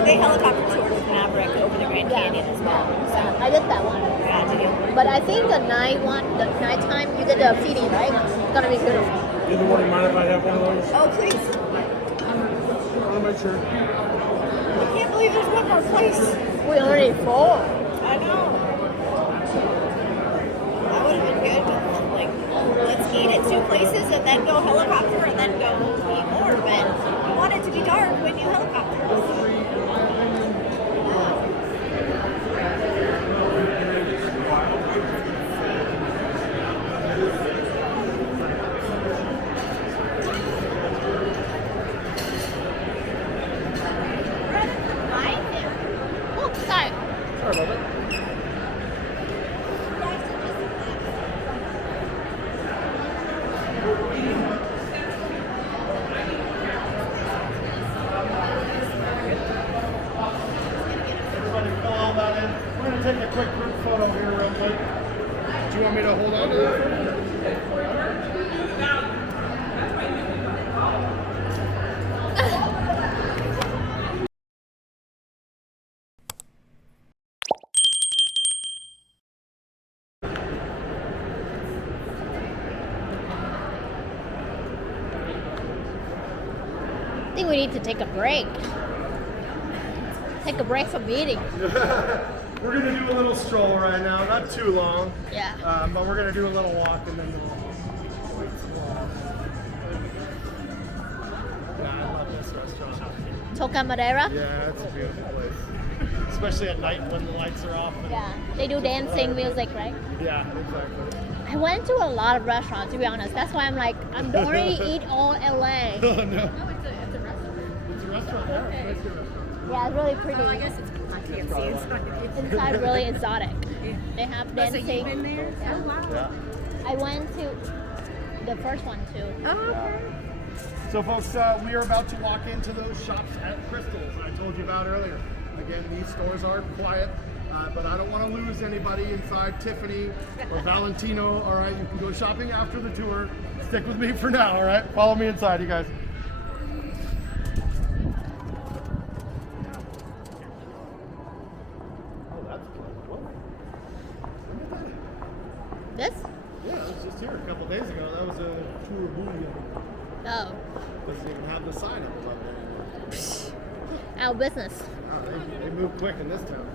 They helicopter toured with Maverick over the Grand Canyon as well. So I did that one. yeah, did you? But I think the nighttime, you did the PD, right? It's gonna be beautiful. Either one, mind if I have one of those? Oh, please. I want to make sure. I can't believe there's one more place. We already full. I know. That would have been good. Like, let's eat at 2 places and then go helicopter and then go eat more. But you want it to be dark when you helicopter. Oh, sorry. Sorry about that. Everybody fill all that in. We're going to take a quick group photo here real quick. Do you want me to hold on to that? I think we need to take a break. Take a break from eating. We're going to do a little stroll right now, not too long. Yeah. But we're going to do a little walk and then we'll wait some more. Yeah, I love this restaurant. Toca Madera. Yeah, it's a beautiful place. Especially at night when the lights are off. And, Yeah. They do dancing music, right? yeah, exactly. I went to a lot of restaurants, to be honest. That's why I'm like, I'm already eat all LA. Oh, no. It's a restaurant. Yeah, it's a nice good restaurant. Yeah, it's really pretty. I guess it's I can't see inside. Inside really exotic. They have So dancing. you've been there? Yeah. Oh, wow. Yeah. I went to the first one too. Oh, okay. So, folks, we are about to walk into those shops at Crystal's I told you about earlier. Again, these stores are quiet, but I don't want to lose anybody inside Tiffany or Valentino. All right, you can go shopping after the tour. Stick with me for now. All right, follow me inside, you guys. Oh, that's good. What? When did that? This? Yeah, it was just here a couple days ago. That was a tour bouillon. Oh. Doesn't even have the sign up above it anymore. Our business. Wow, they move quick in this town.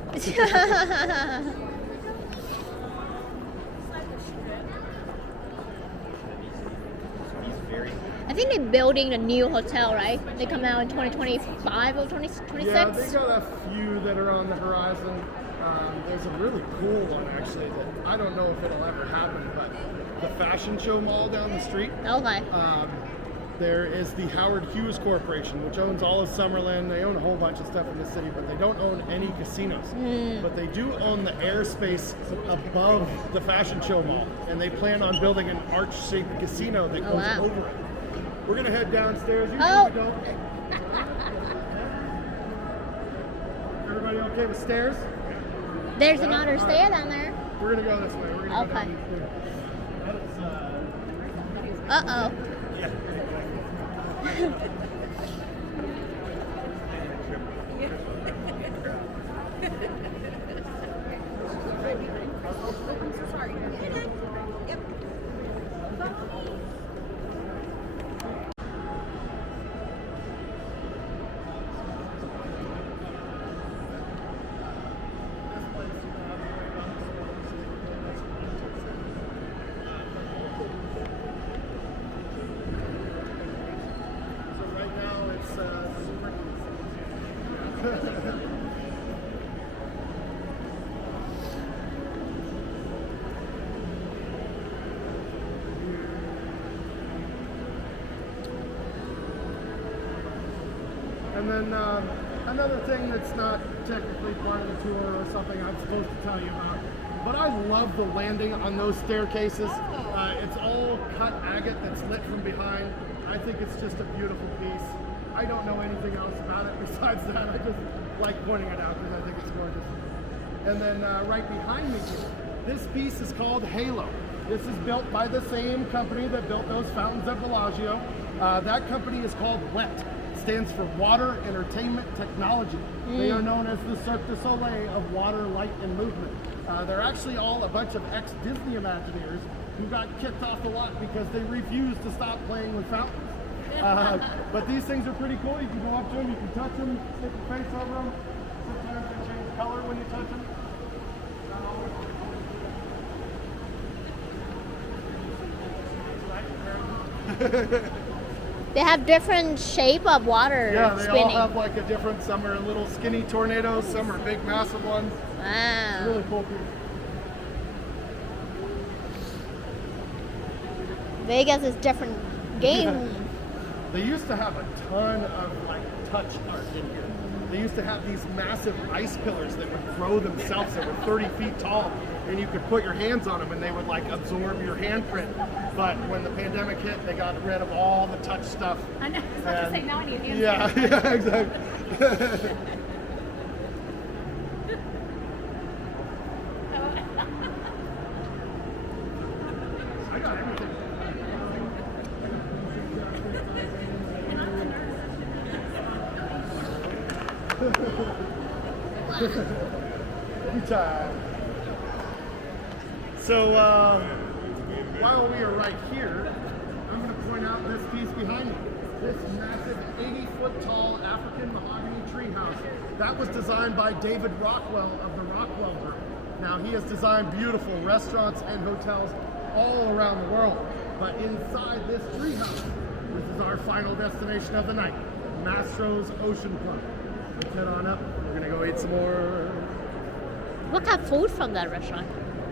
I think they're building a new hotel, right? They come out in 2025 or 2026? Yeah, they got a few that are on the horizon. There's a really cool one actually that I don't know if it'll ever happen, but the fashion show mall down the street. Okay. There is the Howard Hughes Corporation, which owns all of Summerlin. They own a whole bunch of stuff in the city, but they don't own any casinos. But they do own the airspace above the fashion show mall, and they plan on building an arch-shaped casino that goes wow. over it. We're gonna head downstairs. Usually Oh. we don't. Everybody okay with stairs? There's another stair down there. We're gonna go this way. We're gonna go Okay. down these stairs. Uh-oh. And then another thing that's not technically part of the tour or something I'm supposed to tell you about, but I love the landing on those staircases. It's all cut agate that's lit from behind. I think it's just a beautiful piece. I don't know anything else about it besides that. I just like pointing it out because I think it's gorgeous. And then right behind me here, this piece is called Halo. This is built by the same company that built those fountains at Bellagio. That company is called WET. Stands for Water Entertainment Technology. They are known as the Cirque du Soleil of water, light, and movement. They're actually all a bunch of ex-Disney Imagineers who got kicked off the lot because they refused to stop playing with fountains. But these things are pretty cool. You can go up to them, you can touch them, stick your face over them. Sometimes they change color when you touch them. They have different shape of water Yeah, they spinning. all have like a different, some are little skinny tornadoes, some are big massive ones. Wow. Really cool piece. Vegas is different game. They used to have a ton of like touch art in here. They used to have these massive ice pillars that would grow themselves. They were 30 feet tall, and you could put your hands on them, and they would like absorb your handprint. But when the pandemic hit, they got rid of all the touch stuff. I know. I was about to say, now I need hands. Yeah, exactly. I got everything. Good time. So while we are right here, I'm going to point out this piece behind me. This massive 80-foot tall African mahogany treehouse. That was designed by David Rockwell of the Rockwell Group. Now he has designed beautiful restaurants and hotels all around the world. But inside this treehouse, this is our final destination of the night, Mastro's Ocean Club. Let's head on up. We're gonna go eat some more. What kind of food from that restaurant?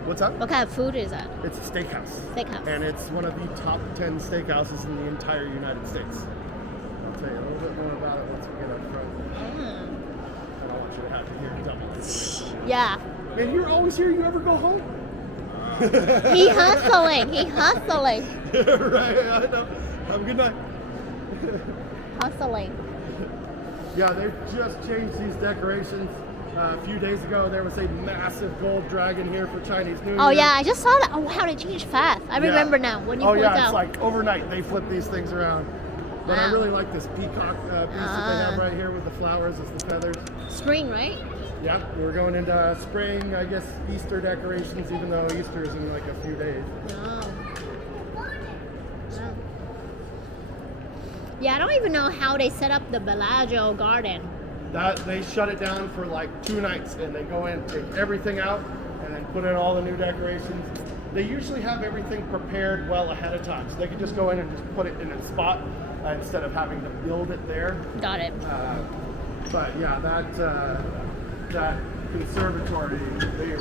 What's up? What kind of food is that? It's a steakhouse. Steakhouse. And it's one of the top 10 steakhouses in the entire United States. I'll tell you a little bit more about it once we get up front. And I want you to have to hear double. Yeah. Man, you're always here. You ever go home? He hustling. He hustling. Right, I know. Have a good night. Hustling. Yeah, they've just changed these decorations. A few days ago, there was a massive gold dragon here for Chinese New Year. Oh yeah, I just saw that. Oh, how they changed fast. I Yeah. remember now when you Oh pointed yeah, out. it's like overnight they flip these things around. But I Wow. really like this peacock piece that they have right here with the flowers as the feathers. Spring, right? Yeah, we're going into spring, I guess Easter decorations, even though Easter is in like a few days. Oh. Yeah, I don't even know how they set up the Bellagio garden. That they shut it down for like 2 nights, and they go in, take everything out, and then put in all the new decorations. They usually have everything prepared well ahead of time, so they can just go in and just put it in a spot instead of having to build it there. Got it. But yeah, that conservatory, they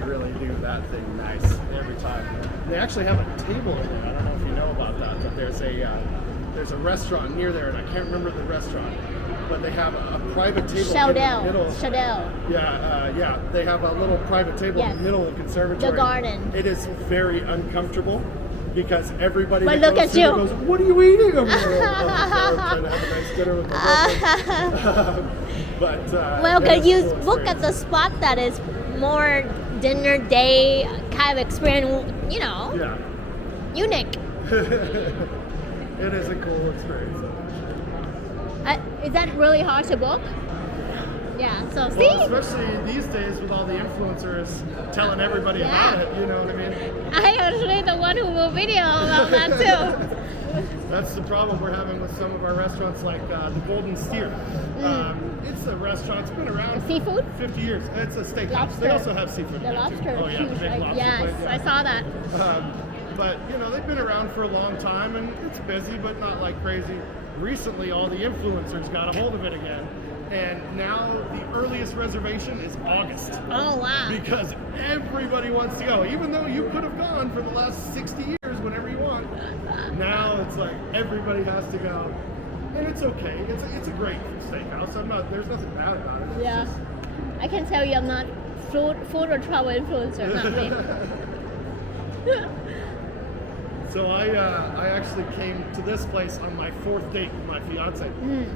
really do that thing nice every time. They actually have a table in there. I don't know if you know about that, but there's a restaurant near there, and I can't remember the restaurant. But they have a private table in the middle. Shadell. Yeah, they have a little private table in the middle of the conservatory. The garden. It is very uncomfortable because everybody But that look goes at through you. there goes, "What are you eating?" I'm trying to have a nice dinner with my girlfriend. But Well, it could is you cool book at the spot that is more dinner day kind of experience, you know, Yeah, unique? it is a cool experience. Is that really hard to book? Yeah, so see? Well, especially these days with all the influencers telling everybody about it, you know what I mean? I actually the one who will video about that too. That's the problem we're having with some of our restaurants, like the Golden Steer. It's a restaurant, it's been around Seafood? 50 years. It's a steakhouse. Lobster. They also have seafood. The there, too. lobster Oh is yeah, huge, the big right? lobster Yes, plate, yeah. I saw that. But you know, they've been around for a long time, and it's busy, but not like crazy. Recently, all the influencers got a hold of it again, and now the earliest reservation is August. Oh wow. Because everybody wants to go, even though you could have gone for the last 60 years whenever you want. Now it's like everybody has to go. And it's okay. It's a great steakhouse. There's nothing bad about it. It's Yeah. just- I can tell you're not food or travel influencer, not me. So I actually came to this place on my 4th date with my fiance,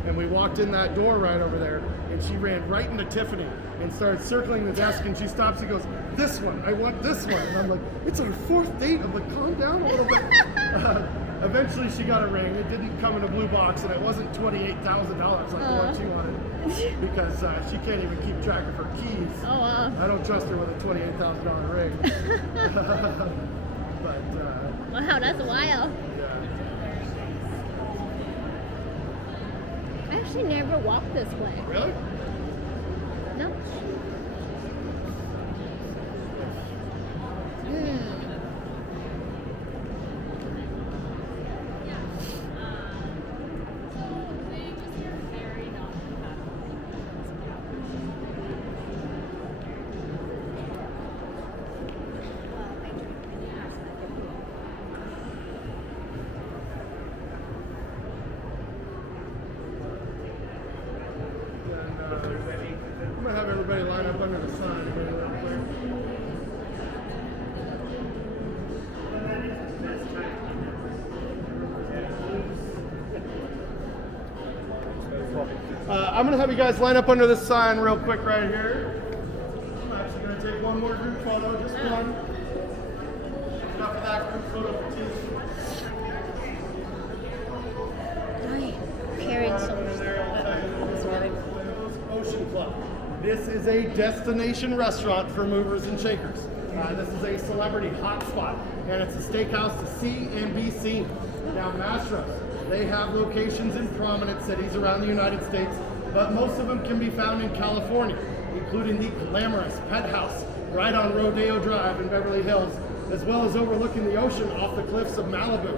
and we walked in that door right over there, and she ran right into Tiffany and started circling the desk, and she stops and goes, "This one, I want this one." And I'm like, "It's our 4th date." I'm like, "Calm down a little bit." Eventually, she got a ring. It didn't come in a blue box, and it wasn't $28,000 like the one she wanted, because she can't even keep track of her keys. Oh, wow. I don't trust her with a $28,000 ring. But Wow, that's wild. yeah. I actually never walked this way. Really? No. I'm gonna have everybody line up under the sign again real quick. I'm gonna have you guys line up under the sign real quick right here. I'm actually gonna take one more group photo, just one. Enough of that group photo for two. I am carrying so much Ocean Club. This is a destination restaurant for movers and shakers. This is a celebrity hotspot, and it's a steakhouse to see and be seen. Now, Mastros, they have locations in prominent cities around the United States, but most of them can be found in California, including the glamorous Pet House right on Rodeo Drive in Beverly Hills, as well as overlooking the ocean off the cliffs of Malibu.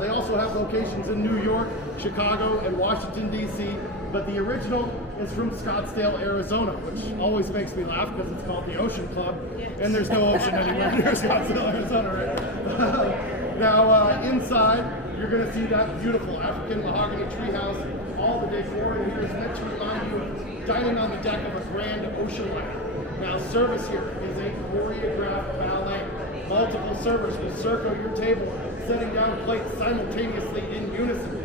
They also have locations in New York, Chicago, and Washington, D.C., but the original is from Scottsdale, Arizona, which always makes me laugh because it's called the Ocean Club, and there's no ocean anywhere near Scottsdale, Arizona, right? Now, inside, you're going to see that beautiful African mahogany treehouse. All the decor in here is meant to remind you of dining on the deck of a grand ocean liner. Now, service here is a choreographed ballet. Multiple servers will circle your table, setting down plates simultaneously in unison.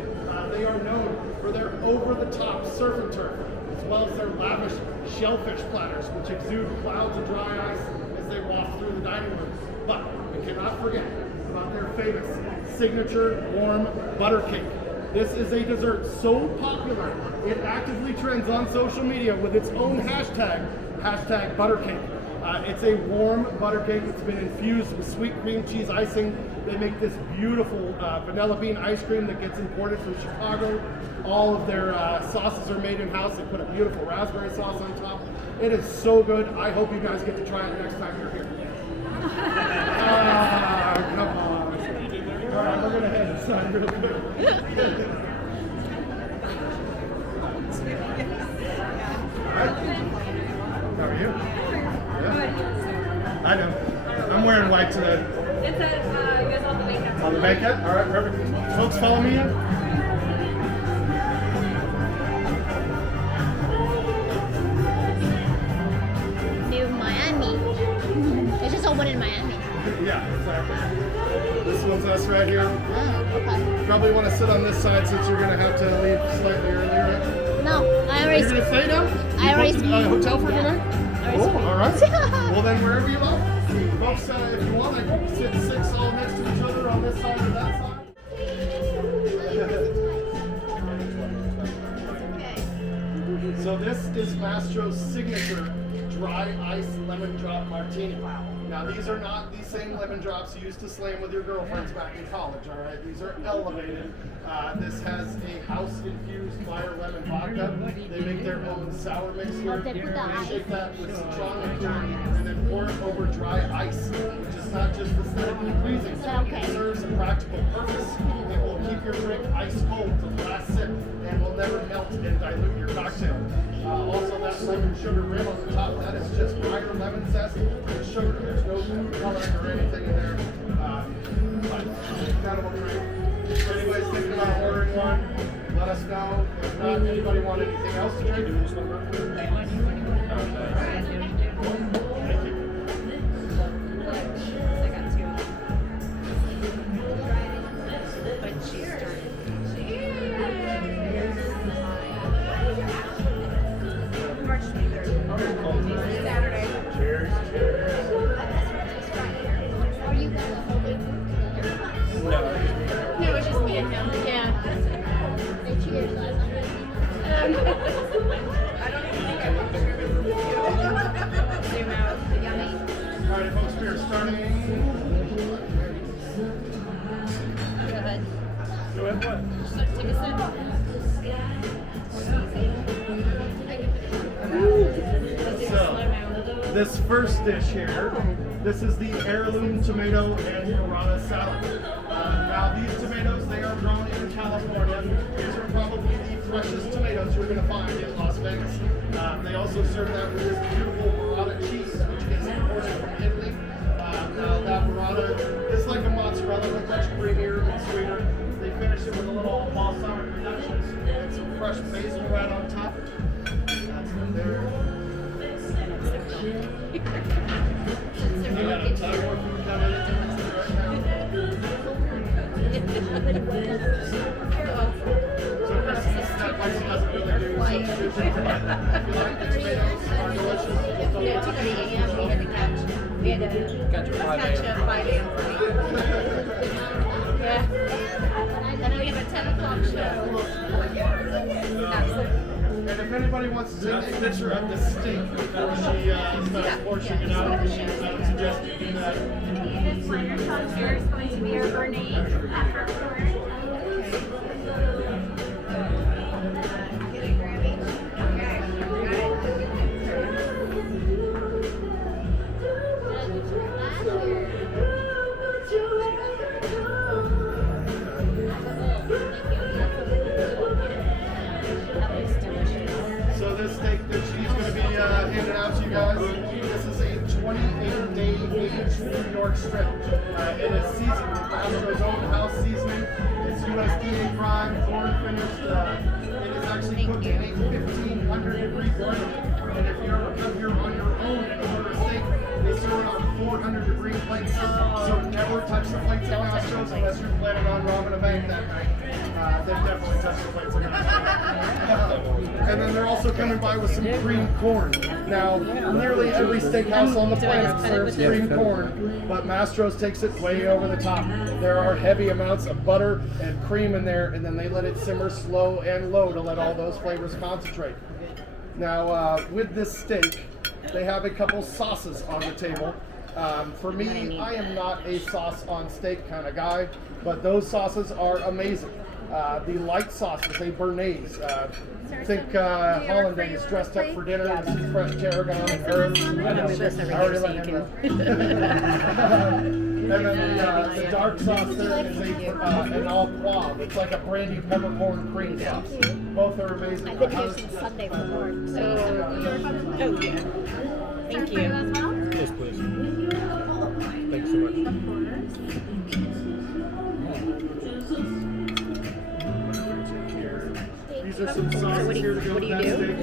They are known for their over-the-top surf and turf, as well as their lavish shellfish platters, which exude clouds of dry ice as they waft through the dining room. But we cannot forget about their famous signature warm butter cake. This is a dessert so popular, it actively trends on social media with its own hashtag buttercake. It's a warm butter cake that's been infused with sweet cream cheese icing. They make this beautiful vanilla bean ice cream that gets imported from Chicago. All of their sauces are made in-house. They put a beautiful raspberry sauce on top. It is so good. I hope you guys get to try it next time you're here. Come on. All right, we're going to head inside real quick. How are you? Yeah. I know. I'm wearing white today. It says you guys want the makeup. On the makeup? All right, perfect. Folks, follow me in. New Miami. It's just open in Miami. Yeah, exactly. This one's us right here. Oh, okay. Probably want to sit on this side since you're going to have to leave slightly earlier. No, I already. You're going to stay now? I already- You booked a hotel for tonight? already Oh, spoke. all right. Well, then wherever you are. Folks, if you want, I can sit 6 all next to each other on this side or that side. So this is Mastro's signature dry ice lemon drop martini. Now these are not the same lemon drops you used to slam with your girlfriends back in college, all right? These are elevated. This has a house-infused fire lemon vodka. They make their own sour mix here. They put the ice. Shake that with citron liqueur and then pour it over dry ice, which is not just aesthetically pleasing. Okay. It serves a practical purpose. It will keep your drink ice cold to the last sip and will never melt and dilute your cocktail. Also, that lemon sugar rim on the top, that is just fire lemon zest and sugar. There's no food coloring or anything in there. But incredible drink. If anybody's thinking about ordering one, let us know. want anything else to drink? Thank you. I got two. But she's March 23rd. Saturday. Cheers. Are you guys holding? No, it's just me and him. Yeah. They cheers last night. I don't even think I looked sure. Zoom out. Yummy. All right, folks, we are starting. Go ahead. Go ahead, what? Take a sip. So, this first dish here, this is the heirloom tomato and burrata salad. Now, these tomatoes, they are grown in California. These are probably the freshest tomatoes you're going to find in Las Vegas. They also serve that with this beautiful burrata cheese, which is imported from Italy. Now, that burrata is like a mozzarella, but much creamier and sweeter. They finish it with a little balsamic reductions and some fresh basil right on top. That's in there. You got a ton more food coming. So Chris, this place doesn't really do some good things about it. If you like the tomatoes, are delicious. Just don't Yeah, 2:30 a.m. We had to catch. We had to catch a 5 a.m. flight. Yeah. And then we have a 10 o'clock show. And if anybody wants to take a picture of the steak before she starts portioning it out, I would suggest you do that. This winter sauce here is going to be our Bernays peppercorn. So this steak that she's going to be handing out to you guys, this is a 28-day aged New York strip. It is seasoned with Mastro's own house seasoning. It's USDA prime, corn finished. It is actually cooked in a 1,500-degree burner. And if you ever come here on your own and order a steak, they serve it on 400-degree plates. So never touch the plates at Mastro's unless you're planning on robbing a bank that night. They definitely touch the plates at Mastro's. And then they're also coming by with some creamed corn. Now, nearly every steakhouse on the planet serves creamed corn, but Mastro's takes it way over the top. There are heavy amounts of butter and cream in there, and then they let it simmer slow and low to let all those flavors concentrate. Now, with this steak, they have a couple sauces on the table. For me, I am not a sauce on steak kind of guy, but those sauces are amazing. The light sauce is a Bernays. Think hollandaise dressed up for dinner with some fresh tarragon and herbs. I already let him know. And then the dark sauce there is an au poivre. It's like a brandy peppercorn cream sauce. Both are amazing. I've been here since Sunday for work. Oh, yeah. Thank you. Yes, please. Thanks so much. These are some sauces here to go with that steak.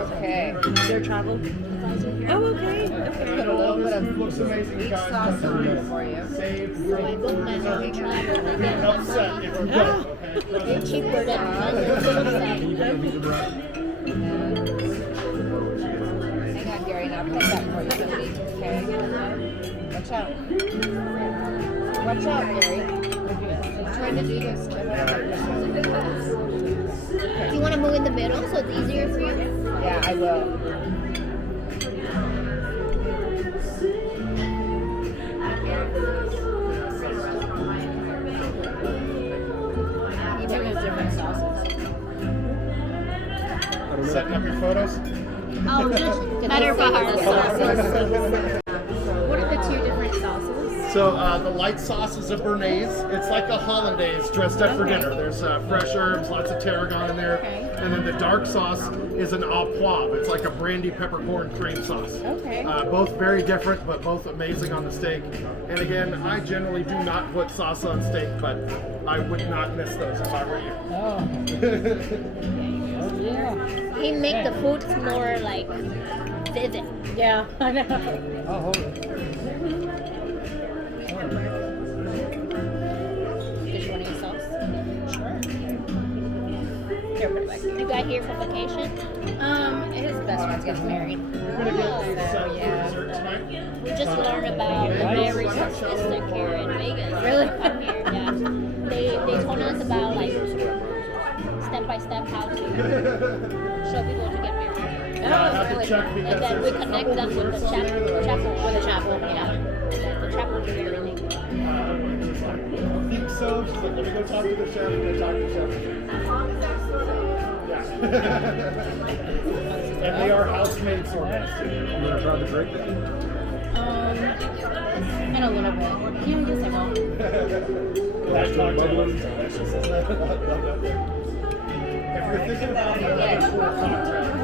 Okay. Their travel advisor here. Oh, okay. And I know all this food looks amazing, guys. sauce But is for you. save So I room booked for my dessert. movie travel. You're gonna get upset if you don't, okay? They're cheaper than others. Hang on, Gary. Now I'll cut that for you, somebody. Okay. Watch out. Watch out, Gary. I'm trying to do this. Do you want to move in the middle so it's easier for you? Yeah, I will. Even with different sauces. Setting up your photos. Oh, just better for our sauces. What are the two different sauces? So So the light sauce is a béarnaise. It's like a hollandaise dressed up for dinner. There's fresh herbs, lots of tarragon in there. And then the dark sauce is an au poivre. It's like a brandy peppercorn cream sauce. Okay. Both very different, but both amazing on the steak. And again, I generally do not put sauce on steak, but I would not miss those if I were you. He make the foods more like vivid. Yeah, I know. I'll hold it. Did you want to use sauce? Sure. Here, put it back. You got here for vacation? His best friend's getting married. We're gonna get these for dessert tonight. We just learned about the very sophistic here in Vegas. Really? Up here, yeah. They told us about like step by step how to show people to get married. I have to check And because then we there's a connect couple them with the drinks on there that chapel. I With the chapel, yeah. The chapel is everything. She's like, I think so. She's like, let me go talk to the chef. I'm gonna talk to the chef. Yeah. And they are house-made sorbets too. You want to try the drink then? In a little bit. Yeah, I guess I will. That cocktail is delicious, isn't it? I love that thing. If you're thinking about another cool cocktail,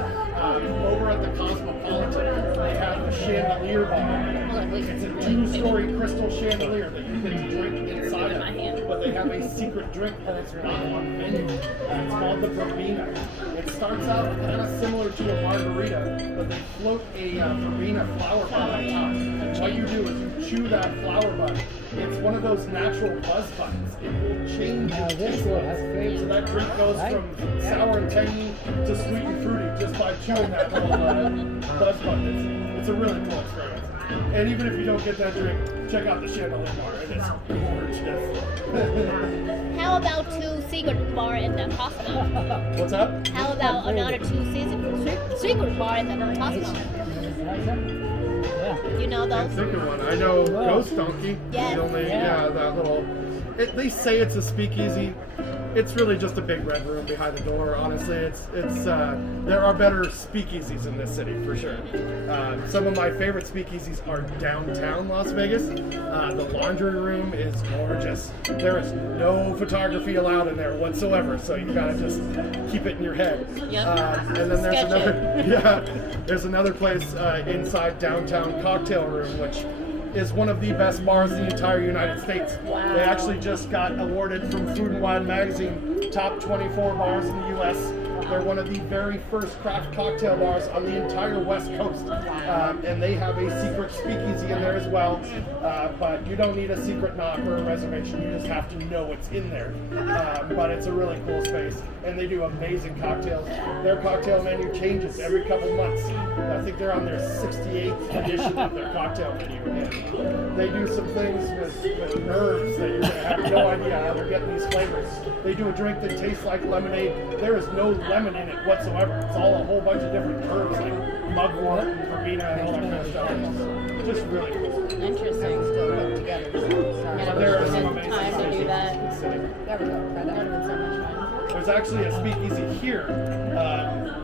over at the Cosmopolitan, they have the chandelier bar. It's a 2-story crystal chandelier that you can drink inside of, but they have a secret drink that's not on the menu. It's called the verbena. It starts out kind of similar to a margarita, but they float a verbena flower bud on top. And what you do is you chew that flower bud. It's one of those natural buzz buttons. It will change your taste. So that drink goes from sour and tangy to sweet and fruity just by chewing that little buzz button. It's a really cool experience. And even if you don't get that drink, check out the chandelier bar. It is gorgeous. How about 2 secret bar in the Cosmo? What's up? How about another 2 secret bar in the Cosmo? You know I'm those? thinking one. I know Ghost Donkey. Yes. The only, that little. They say it's a speakeasy. It's really just a big red room behind the door. Honestly, it's there are better speakeasies in this city for sure. Some of my favorite speakeasies are downtown Las Vegas. The laundry room is gorgeous. There is no photography allowed in there whatsoever, so you gotta just keep it in your head. And then there's Sketch another, there's another place inside downtown Cocktail Room, which is one of the best bars in the entire United States. Wow. They actually just got awarded from Food and Wine magazine top 24 bars in the U.S. They're one of the very first craft cocktail bars on the entire West Coast. And they have a secret speakeasy in there as well. But you don't need a secret knock or a reservation. You just have to know what's in there. But it's a really cool space. And they do amazing cocktails. Their cocktail menu changes every couple months. I think they're on their 68th edition of their cocktail menu. And they do some things with herbs that you're going to have no idea how they're getting these flavors. They do a drink that tastes like lemonade. There is no lemon in it whatsoever. It's all a whole bunch of different herbs like mugwort and verbena and all that kind of stuff. It's just really cool. Interesting. Together. There are some Time amazing to do places that. in the city. There we go. That would have been so much fun. There's actually a speakeasy here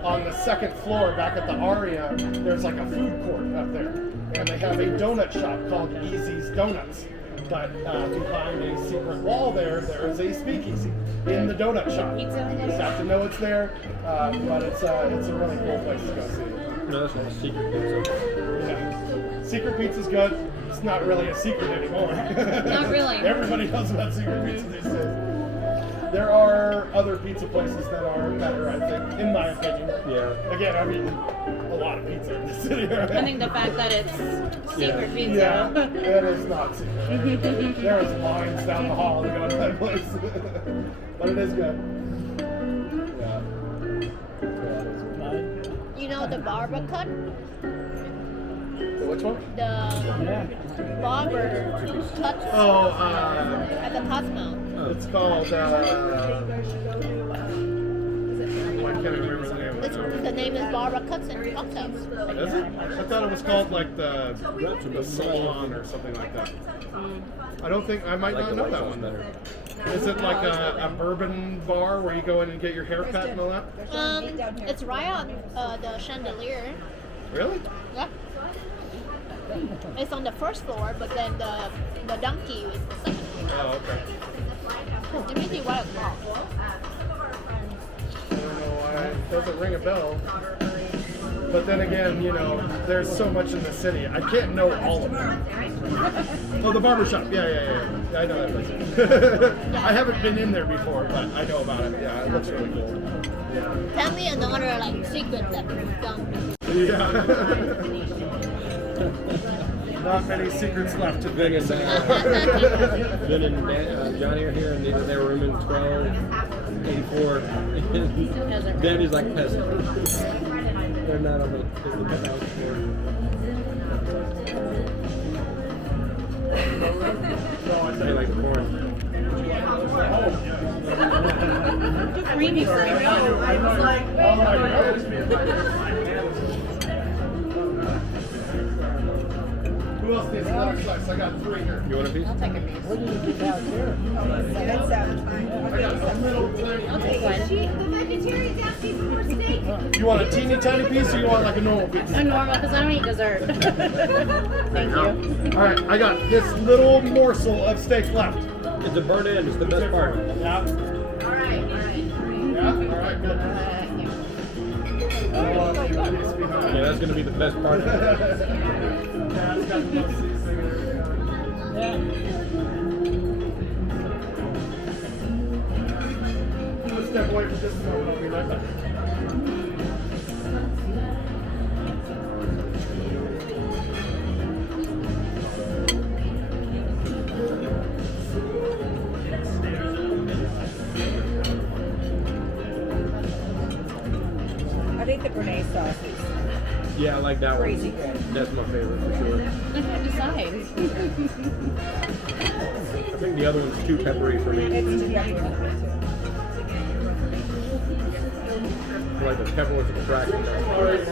on the second floor back at the Aria. There's like a food court up there. And they have a donut shop called Easy's Donuts. But behind a secret wall there is a speakeasy in the donut shop. You just have to know it's there, but it's a really cool place to go see. No, that's not a secret pizza. Yeah. Secret pizza's good. It's not really a secret anymore. Not really. Everybody knows about secret pizza these days. There are other pizza places that are better, I think, in my opinion. Yeah. Again, I mean, a lot of pizza in the city. I think the fact that it's secret pizza. Yeah, it is not secret. There is lines down the hall to go to that place. But it is good. Yeah. You know the barber cut? Which one? The barber cut Oh, at the Cosmo. it's called, why can't I remember the name of it? The name is Barber Cuts and Cocktails. Is it? I thought it was called like the salon or something like that. I don't think, I might not know that one then. Is it like a bourbon bar where you go in and get your hair cut and all that? It's right on the chandelier. Really? Yeah. It's on the first floor, but then the donkey is the second floor. Oh, okay. Dimitri, what o'clock? I don't know why it doesn't ring a bell. But then again, you know, there's so much in the city. I can't know all of them. Oh, the barber shop. Yeah. I know that place. I haven't been in there before, but I know about it. Yeah, it looks really cool. Yeah. Tell me another like secret that you've done. Yeah. Not many secrets left in Vegas anymore. Ben and Johnny are here, and they were room in 1284. Danny's like peasant. They're not on the penthouse floor. They like the porn. Creamy for me. I was like, Who else needs another slice? I got 3 here. You want a piece? I'll take a piece. What do you get out there? That's fine. I got a little tiny. I'll take one. The vegetarian's asking for steak. You want a teeny tiny piece or you want like a normal piece? I'm normal because I don't eat dessert. Thank you. All right, I got this little morsel of steak left. It's a burnt end. It's the best part. Yeah. All right. Yeah. All right. Good. Yeah, that's gonna be the best part. Yeah, it's got the most seasoning there. Let's step away for just a moment. I'll be right back. I think the Bernays sauce is Yeah, I like that crazy one. good. That's my favorite for sure. I can't decide. I think the other one's too peppery for me. It's too peppery for me I like the pepper with the crack in there. It's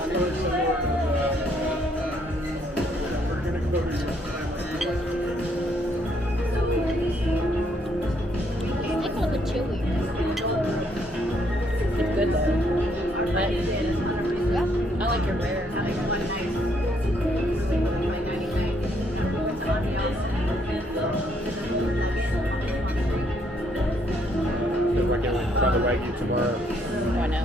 a little bit chewy. It's good though. But I like your rare. So we're gonna try the Wagyu tomorrow. I know.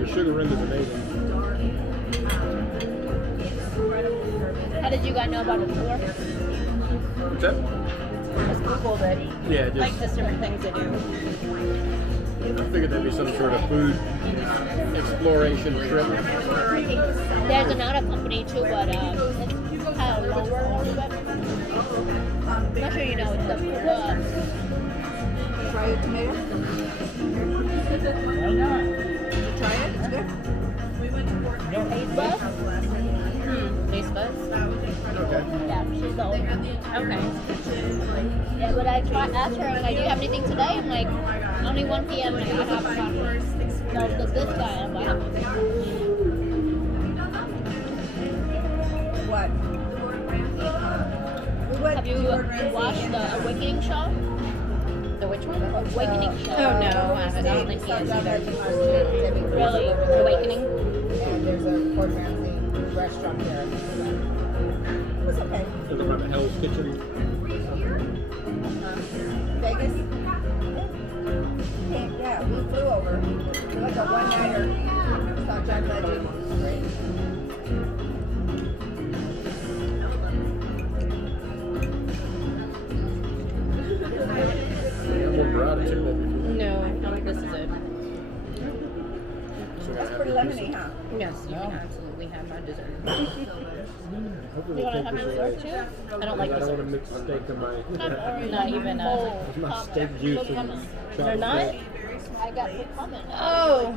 The sugar rim is amazing. How did you guys know about the tour? What's that? Just Googled it. Yeah, Like just just different things to do. I figured there'd be some sort of food exploration trip. There's another company too, but it's kind of lower a little bit. Not sure you know. It's the Try it, tomato. Try it. It's good. taste bud. Taste buds? Okay. Yeah, she's the owner. Okay. Yeah, but I asked her, I'm like, do you have anything today? I'm like, only 1 p.m. and I have a conference. No, because this guy, I'm like, What? We went have you watched the Awakening show? The which one? Awakening show. Oh no, I don't think he is either. Really? Awakening? And there's a Gordon Ramsay restaurant there. It was okay. Talking about Hell's Kitchen. Vegas? Yeah, we flew over. It was like a one-nighter. Saw John Legend. Great. Yeah, we're brought too. No, I don't think this is it. That's pretty lemony, huh? Yes, you can absolutely have my dessert. Hopefully You we'll want to take have this dessert away. too? I don't like I don't want to dessert. mix steak in my Not even my steak juice and They're chopped not? steak. I got the comment. Oh,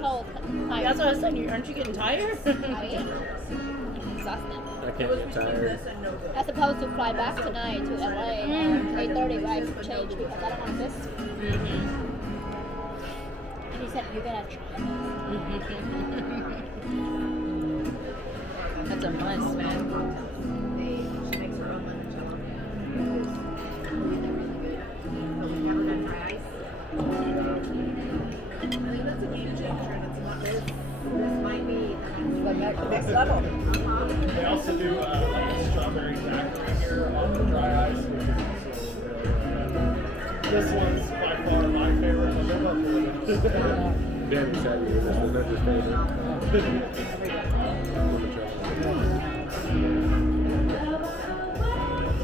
Cold. that's what I was saying. Aren't you getting tired? I am. Exhausted. I can't get tired. I'm supposed to fly back tonight to LA at 8:30, but I changed because I don't want to miss. And he said, you gotta try That's a must, man. Next level. They also do like a strawberry daiquiri here on the dry ice, which is also really this one's by far my favorite. But they're both really good. Dan said this was not his favorite.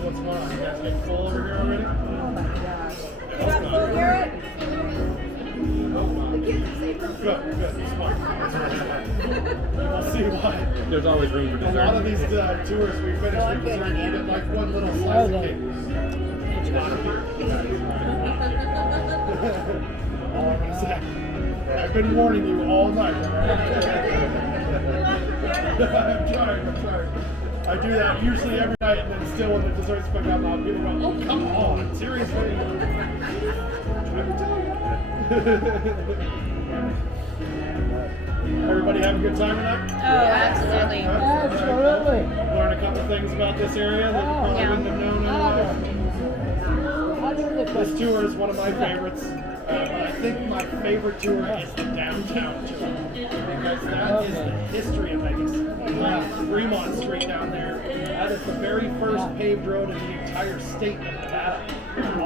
What's going on? You guys getting full over here already? Oh my gosh. You got full, Garrett? Good, smart. We'll see why. There's always room for A dessert. lot of these tours we finish with dessert, you get like one little slice of cake. Not a beer. All I'm gonna say. I've been warning you all night. All right? I'm trying. I do that usually every night, and then still when the desserts pick up, I'll people go, "Oh, come on, seriously." Trying to tell you. Everybody have a good time tonight? Oh, absolutely. Absolutely. Learn a couple things about this area that you probably wouldn't have known otherwise. This tour is one of my favorites. But I think my favorite tour is the downtown tour. Because that is the history of Vegas. Fremont Street down there. That is the very first paved road in the entire state of Nevada.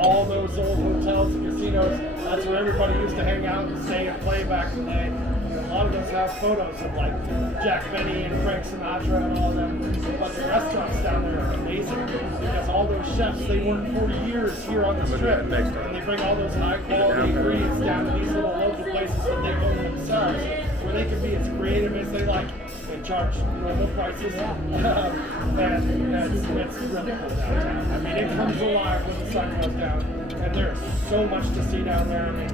All those old hotels and casinos, that's where everybody used to hang out and stay and play back in the day. A lot of us have photos of like Jack Benny and Frank Sinatra and all of them. But the restaurants down there are amazing because all those chefs, they work 40 years here on the strip. And they bring all those high quality ingredients down to these little local places that they own themselves where they can be as creative as they like and charge normal prices. And it's really cool downtown. I mean, it comes alive when the sun goes down. And there's so much to see down there. I mean,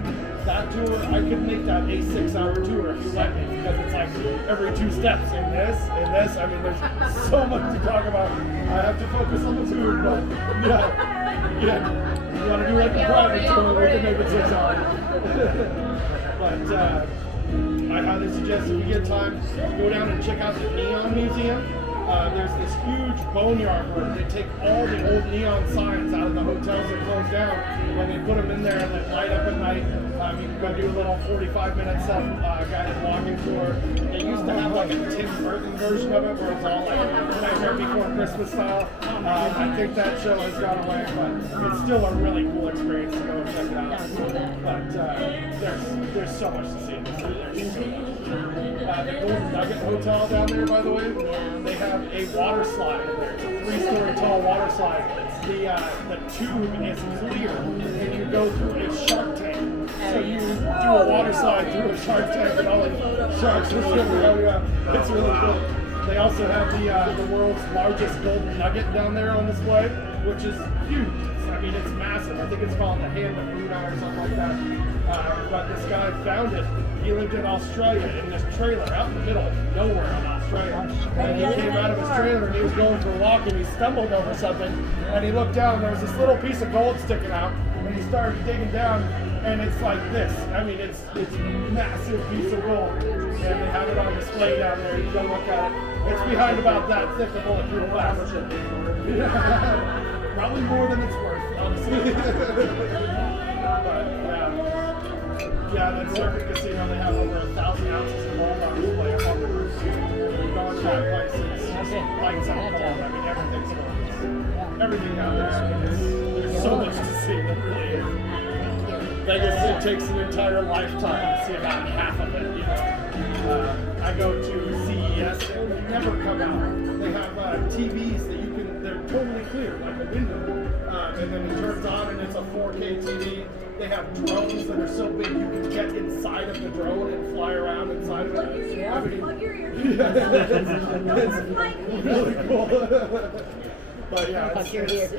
that tour, I could make that a 6-hour tour if you let me, because it's like every 2 steps in this. I mean, there's so much to talk about. I have to focus on the food, but yeah. You want to do like a private tour, we can make it 6 hours. But I highly suggest if you get time, go down and check out the Neon Museum. There's this huge boneyard where they take all the old neon signs out of the hotels that closed down and they put them in there and they light up at night. You can go do a little 45-minute guided walking tour. They used to have like a Tim Burton version of it where it's all like Nightmare Before Christmas style. I think that show has gone away, but it's still a really cool experience to go and check it out. But there's so much to see in this area. There's so much. The Golden Nugget Hotel down there, by the way, they have a water slide in there. It's a 3-story tall water slide. The tube is clear, and you go through a shark tank. So you do a water slide through a shark tank, and all the sharks are swimming. It's really cool. They also have the world's largest golden nugget down there on display, which is huge. I mean, it's massive. I think it's called the Hand of Luna or something like that. But this guy found it. He lived in Australia in this trailer out in the middle of nowhere in Australia. And he came out of his trailer and he was going for a walk and he stumbled over something. And he looked down and there was this little piece of gold sticking out. And he started digging down and it's like this. I mean, it's a massive piece of gold. And they have it on display down there. You go look at it. It's behind about that thick of bulletproof glass. Probably more than it's worth, honestly. But yeah, that Circuit Casino, they have over 1,000 ounces of gold on display up on the roof. When you go into that place, it's lights out gold. I mean, everything's gold. Everything down there. There's so much to see. It really is. Vegas, it takes an entire lifetime to see about half of it, you know. I go to CES and they never come out. They have TVs that you can, they're totally clear, like a window. And then it turns on and it's a 4K TV. They have drones that are so big you can get inside of the drone and fly around inside of it. I mean, it's really cool. But yeah, it's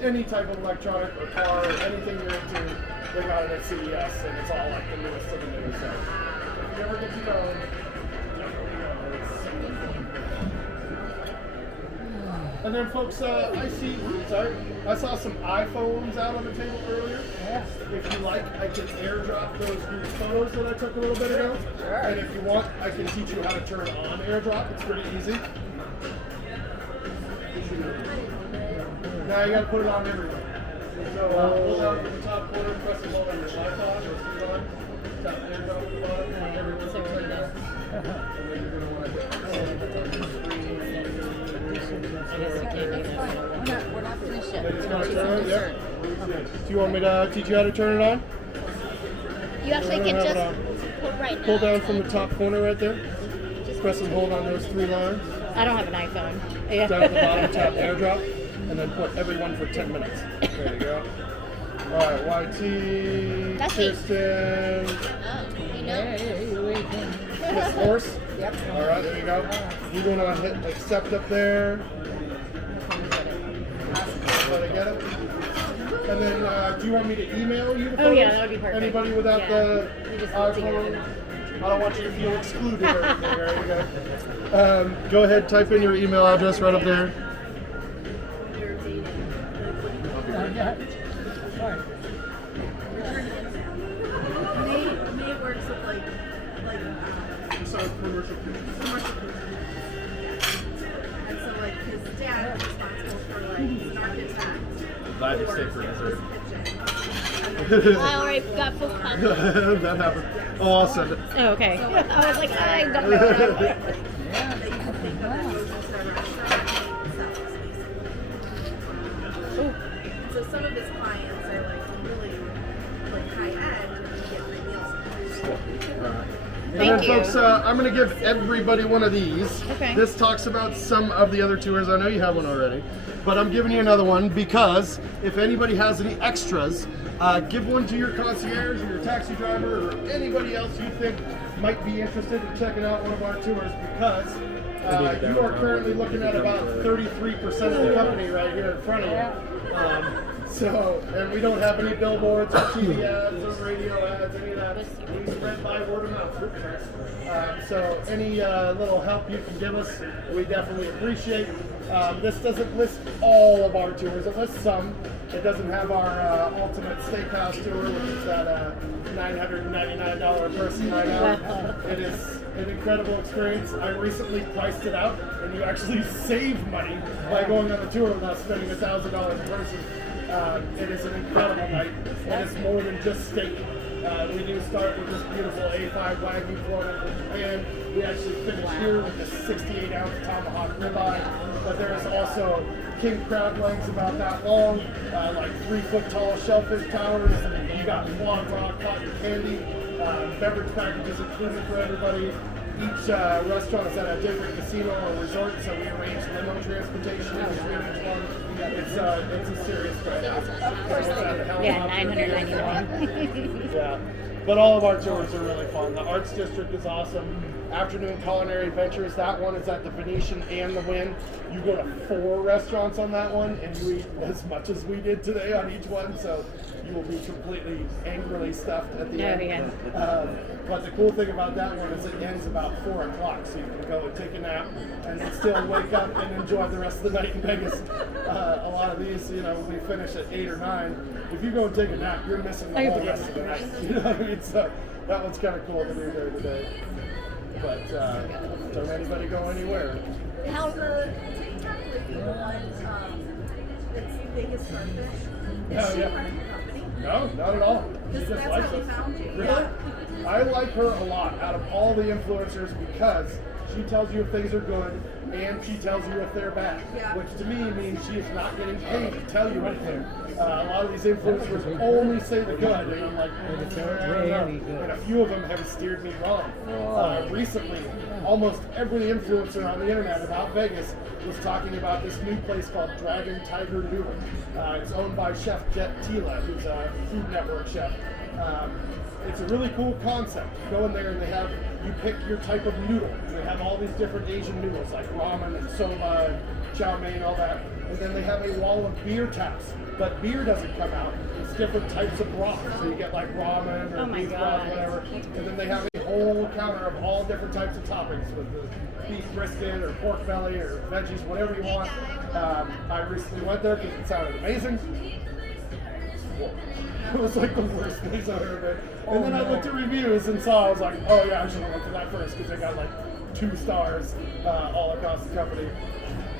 any type of electronic or car or anything you're into, they got it at CES and it's all like the newest of the new. So if you ever get to go, definitely go. And then folks, I saw some iPhones out on the table earlier. If you like, I can airdrop those group photos that I took a little bit ago. Sure. And if you want, I can teach you how to turn on airdrop. It's pretty easy. Now you gotta put it on everything. So pull down from the top corner, press and hold on your iPod or screen on. Tap airdrop at the bottom, and everyone's over there. And then you're gonna want to We're not finished yet. Ladies first, turn, yep. Do you want me to teach you how to turn it on? You actually can Hold just on. pull right now. Pull down from the top corner right there. Press and hold on those 3 lines. I don't have an iPhone. Yeah. Down at the bottom, tap airdrop, and then put everyone for 10 minutes. There you go. All right, YT, That's me. Kirsten, Oh, you know. Miss Horse. Yep. All right, there you go. You're going to hit accept up there. Let it get it. And then, do you want me to email you the photos? Oh, yeah, that would be perfect. Anybody without Yeah. the You just need to get iPhone? it. I don't want you to feel excluded or anything. There you go. Go ahead, type in your email address right up there. May works with like commercial people. And so like his dad is responsible for like he's an architect. Glad you stayed for dessert. I already got full copy. That happened. Oh, I'll send it. Oh, okay. I was like, I don't know what I'm like. So some of his clients are like really like high end and you get free meals. And Thank then, you. folks, I'm going to give everybody one of these. Okay. This talks about some of the other tours. I know you have one already, but I'm giving you another one because if anybody has any extras, give one to your concierge or your taxi driver or anybody else you think might be interested in checking out one of our tours because you are currently looking at about 33% of the company right here in front of you. And we don't have any billboards or TV ads or radio ads, any of that. We spread by word of mouth. So any little help you can give us, we definitely appreciate. This doesn't list all of our tours. It lists some. It doesn't have our ultimate steakhouse tour, which is that $999 a person right now. It is an incredible experience. I recently priced it out, and you actually save money by going on the tour without spending $1,000 a person. It is an incredible night. It is more than just steak. We do start with this beautiful A5 Wagyu flown from Japan. We actually finish here with this 68-ounce tomahawk ribeye. But there is also king crab legs about that long, like 3-foot-tall shellfish towers. You got foie gras, cotton candy, beverage packages included for everybody. Each restaurant is at a different casino or resort, so we arrange limo transportation in between each one. It's a serious spread. Yeah, $999. Yeah, but all of our tours are really fun. The Arts District is awesome. Afternoon Culinary Adventures, that one is at the Venetian and the Wynn. You go to 4 restaurants on that one, and you eat as much as we did today on each one, so you will be completely angrily stuffed at the end. Yeah. But the cool thing about that one is it ends about 4 o'clock, so you can go and take a nap and then still wake up and enjoy the rest of the night in Vegas. A lot of these, we finish at 8 or 9. If you go and take a nap, you're missing the whole rest of the night. You know what I mean? So that one's kind of cool to do during the day. But don't anybody go anywhere. How It's Vegas Starfish. Oh, yeah. No, not at all. She just That's likes how we us. found you. Really? Yeah. I like her a lot out of all the influencers because she tells you if things are good and she tells you if they're bad, Yeah. which to me means she is not getting paid to tell you anything. A lot of these influencers only say the good, and I'm like, I don't know. And a few of them have steered me wrong. Recently, almost every influencer on the internet about Vegas was talking about this new place called Dragon Tiger Noodle. It's owned by Chef Jet Tila, who's a Food Network chef. It's a really cool concept. You go in there and you pick your type of noodle. They have all these different Asian noodles like ramen and soba and chow mein, all that. And then they have a wall of beer taps. But beer doesn't come out. It's different types of broth. So you get like ramen or beef broth, whatever. And then they have a whole counter of all different types of toppings with the beef brisket or pork belly or veggies, whatever you want. I recently went there because it sounded amazing. It was like the worst place I've ever been. And then I looked at reviews and saw, I was like, oh yeah, I should have went to that first because they got like 2 stars all across the company.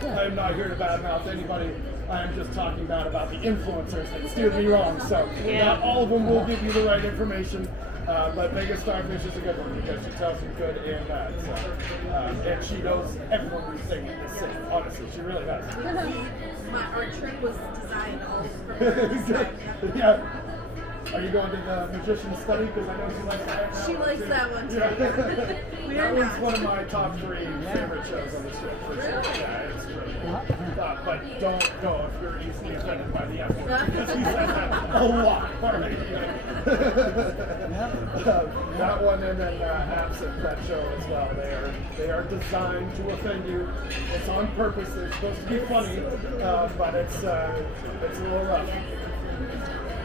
I am not here to badmouth anybody. I am just talking about the influencers that steered me wrong. So not all of them will give you the right information. But Vegas Starfish is a good one because she tells you good and bad. So, and she knows everyone who's singing this sing. Honestly, she really does. Our trip was designed all for Yeah. Are you going to the magician's study? Because I know she likes that. She likes that one too. Yeah. We That are one's not. one of my top 3 favorite shows on the strip for sure. Yeah, it's really cool. But don't go if you're easily offended by the F word because he says that a lot. All right. That one and then Absent, that show as well. They are designed to offend you. It's on purpose. They're supposed to be funny, but it's a little rough.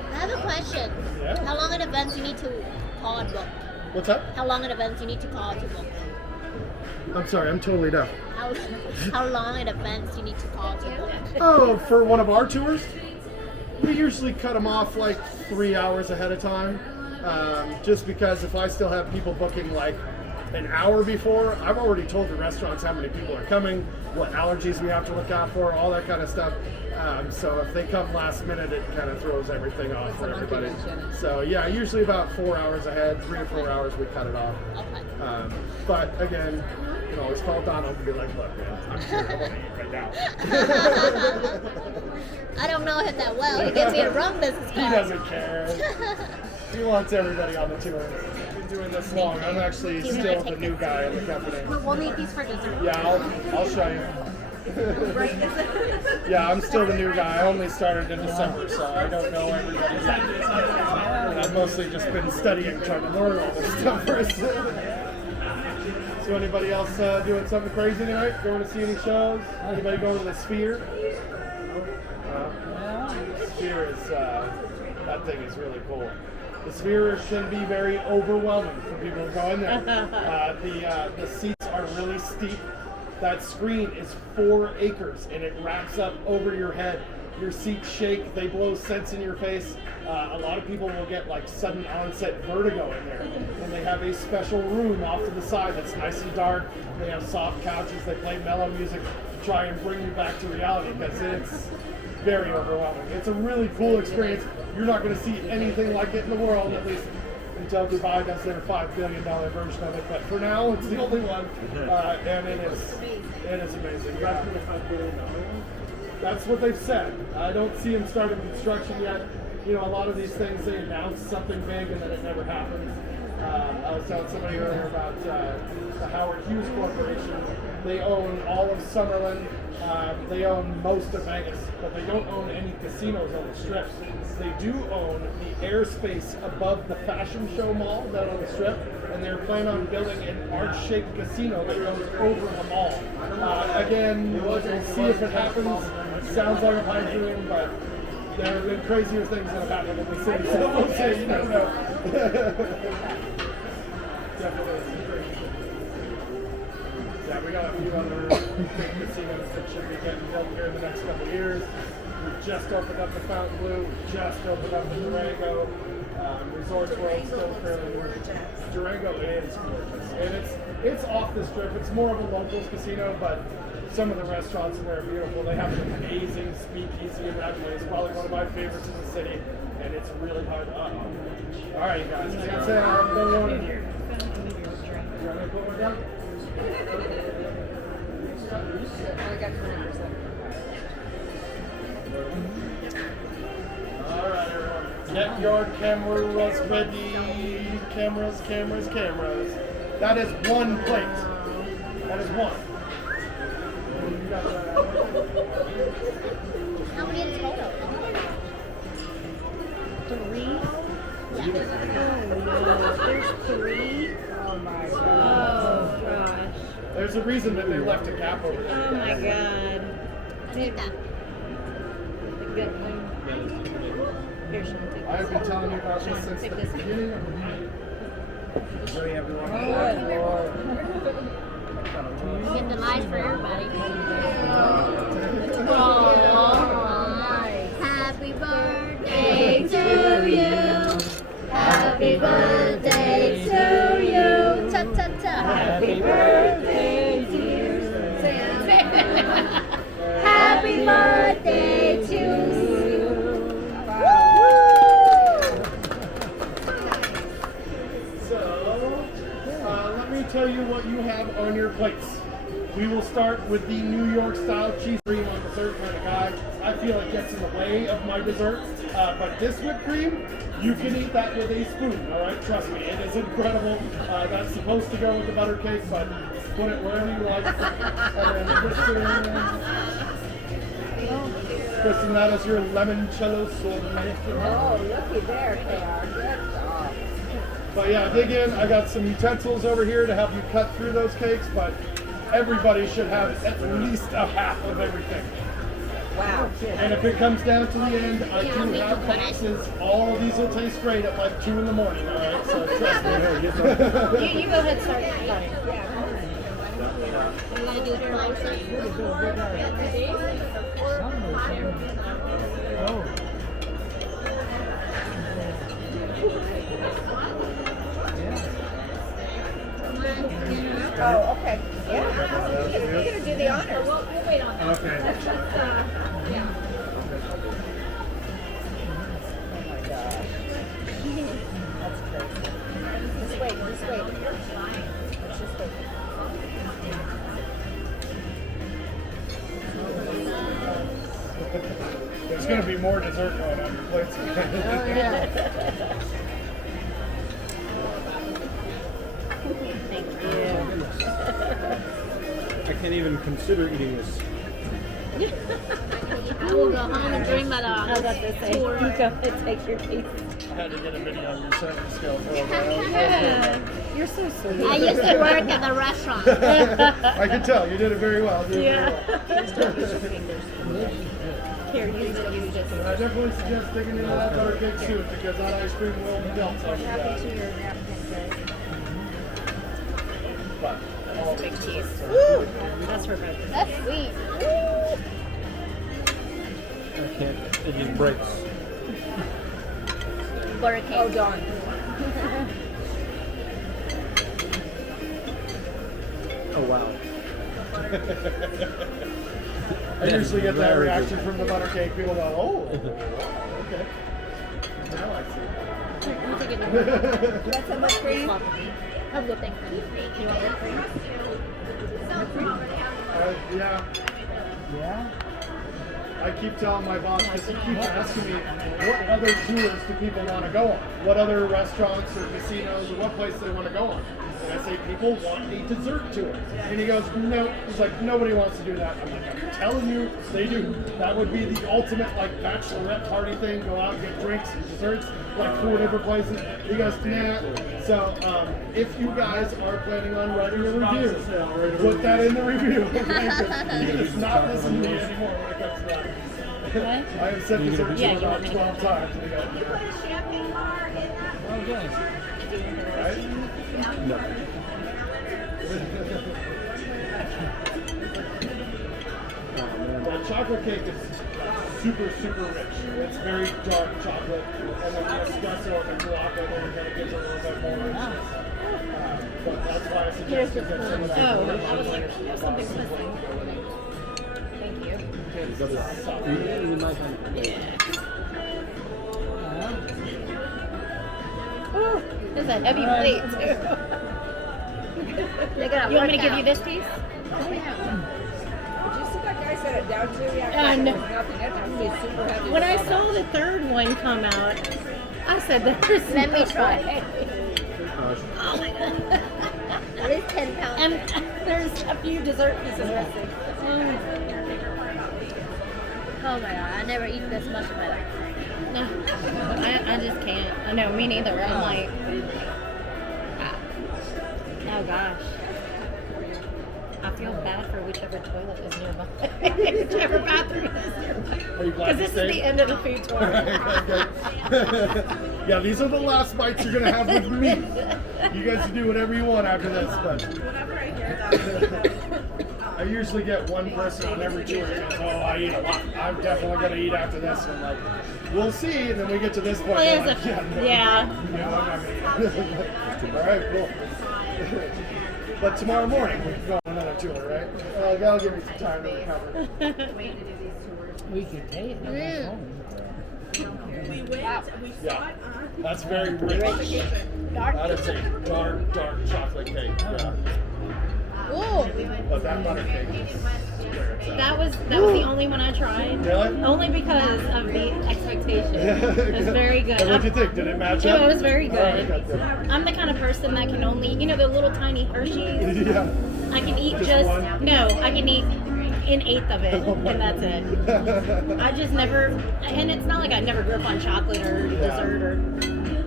I have a question. Yeah. How long in advance you need to call and book? What's up? How long in advance you need to call to book? I'm sorry, I'm totally deaf. How long in advance you need to call to book? Oh, for one of our tours, we usually cut them off like 3 hours ahead of time. Just because if I still have people booking like an hour before, I've already told the restaurants how many people are coming, what allergies we have to look out for, all that kind of stuff. So if they come last minute, it kind of throws everything off for everybody. So yeah, usually about 4 hours ahead, 3 or 4 hours, we cut it off. Okay. But again, you can always call Donald and be like, look, man, I'm sure I want to eat right now. I don't know him that well. He gives me a rum business He card. doesn't care. He wants everybody on the tour. Been doing this long. I'm actually Do you still wanna the take new this? guy in the company. We'll need these for dessert. Yeah, I'll show you. Yeah, I'm still the new guy. I only started in December, so I don't know everybody yet. And I've mostly just been studying, trying to learn all this stuff first. So anybody else doing something crazy tonight? Going to see any shows? Anybody going to the Sphere? Sphere is, that thing is really cool. The Sphere should be very overwhelming for people who go in there. The seats are really steep. That screen is 4 acres and it wraps up over your head. Your seats shake, they blow scents in your face. A lot of people will get like sudden onset vertigo in there. And they have a special room off to the side that's nice and dark. They have soft couches, they play mellow music to try and bring you back to reality because it's very overwhelming. It's a really cool experience. You're not going to see anything like it in the world, at least until Dubai does their $5 billion version of it. But for now, it's the only one, and it is amazing. Yeah. That's what they've said. I don't see them starting construction yet. You know, a lot of these things, they announce something big and then it never happens. I was telling somebody earlier about the Howard Hughes Corporation. They own all of Summerlin. They own most of Vegas, but they don't own any casinos on the Strip. They do own the airspace above the Fashion Show Mall down on the Strip, and they're planning on building an arch-shaped casino that goes over the mall. Again, we'll see if it happens. It sounds like a pipe dream, but there have been crazier things that have happened in the city, so we'll see. You never know. Definitely. Yeah, we got a few other big casinos that should be getting built here in the next couple of years. We just opened up the Fountain Blue. We just opened up the Durango. Resorts World still fairly new. Durango is gorgeous, and it's off the Strip. It's more of a locals casino, but some of the restaurants in there are beautiful. They have an amazing speakeasy in that place. Probably one of my favorites in the city, and it's really hard. All right, guys. That's it. I'm no one in here. You want me to put one down? I got 20%. Alright, everyone. Get your cameras ready. Cameras. That is one plate. That is one. How many in total? 3? Yeah. There's 3. Oh my god. Oh gosh. There's a reason that they left a gap over there. Oh my god. I need that. The good one. Here, Sean, take this. I've been telling you about this since the beginning of the night. Ready, everyone? Get the light for everybody. Happy birthday to you. Happy birthday to you. Ta ta ta. Happy birthday to you. Happy birthday to you. have on your plates. We will start with the New York style cheese cream on dessert kind of guy. I feel it gets in the way of my dessert, but this whipped cream, you can eat that with a spoon, all right? Trust me, it is incredible. That's supposed to go with the butter cake, but put it wherever you like. And then Kristen, that is your limoncello sorbet. Oh, looky there, KR. Good job. But yeah, dig in. I got some utensils over here to help you cut through those cakes, but everybody should have at least a half of everything. Wow. And if it comes down to the end, I do have boxes. All of these will taste great at like 2 in the morning, all right? So trust me. You go ahead, start. I'm gonna do close Oh, okay. Yeah. You're going to do the honors. We'll wait on that. Okay. Yeah. Oh my gosh. That's crazy. Just wait. Let's just wait. There's going to be more dessert going on your plates. Thank you. I can't even consider eating this. I will go home and dream about I was about to say, you go ahead, take your piece. I had to get a video of your serving skill for a while. You're so sweet. I used to work at the restaurant. I can tell you did it very well. You did it very well. Here, use it. I definitely suggest digging into that butter cake soon because that ice cream will melt on you guys. But all Big cheese. That's for both. That's sweet. I can't. It just breaks. Butter cake. Oh, darn. Oh wow. I usually get that reaction from the butter cake. People go, oh, okay. Now I see. Let me take it. That's how much cream? Have whipping cream. You want whipped cream? Yeah. Yeah. I keep telling my boss, because he keeps asking me, what other tours do people want to go on? What other restaurants or casinos or what place they want to go on? And I say, people want a dessert tour. And he goes, no. He's like, nobody wants to do that. I'm like, I'm telling you, they do. That would be the ultimate, like, bachelorette party thing. Go out and get drinks and desserts, like 4 different places. He goes, nah. So, if you guys are planning on writing a review, put that in the review. It's not listening to me anymore when it comes to that. I have said this over to him about 12 times. And he goes, Oh, good. right? No. The chocolate cake is super, super rich. It's very dark chocolate, and then the espresso and the chocolate kind of gives it a little bit more richness. But that's why I suggest you get some of that. Oh, I was like, there's something missing. Thank you. Ooh, there's a heavy plate too. They got You want me to give you this piece? Did you see that guy set it down to? Yeah, no. Nothing. That has to be super heavy. When I saw the third one come out, I said, "There's Let me no try. way." Oh my god. That is 10 pounds. And there's a few dessert pieces missing. Oh my god, I never eat this much in my life. No, I just can't. I know, me neither. I'm like, oh gosh. I feel bad for whichever toilet is nearby. Whichever bathroom is nearby. Are you glad Because this you is the end of the food tour. Yeah, these are the last bites you're gonna have with me. You guys can do whatever you want after this, but Whenever I hear that, I usually get one person on every tour who goes, oh, I eat a lot. I'm definitely gonna eat after this. And I'm like, we'll see. And then we get to this point. Well, I'm like, yeah. no, I'm not gonna eat. All right, cool. But tomorrow morning we can go on another tour, right? That'll give me some time to recover. We could take it. we went, we saw Yeah. it on. That's very rich. That is a dark, dark chocolate cake. Yeah. but that butter cake is where it's at. That was the only one I tried. Really? Only because of the expectation. It was very good. And what'd you think? Did it match up? It was very good. All right, good. I'm the kind of person that can only, the little tiny Hershey's. Yeah. I can eat Just one? no, I can eat an eighth of it, and that's it. I just never, and it's not like I never grew up on chocolate or dessert or,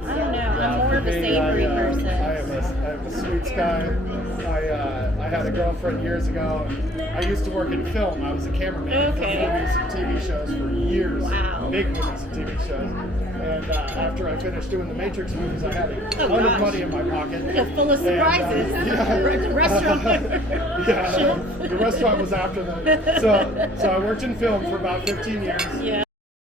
I don't know. I'm more of a savory person. I am a sweets guy. I had a girlfriend years ago. I used to work in film. I was a cameraman for movies and TV shows for years. Wow. Big movies and TV shows. And after I finished doing the Matrix movies, I had a ton of gosh. money in my pocket. Full of surprises. And, Restaurant. yeah, the restaurant was after that. So I worked in film for about 15 years. Yeah.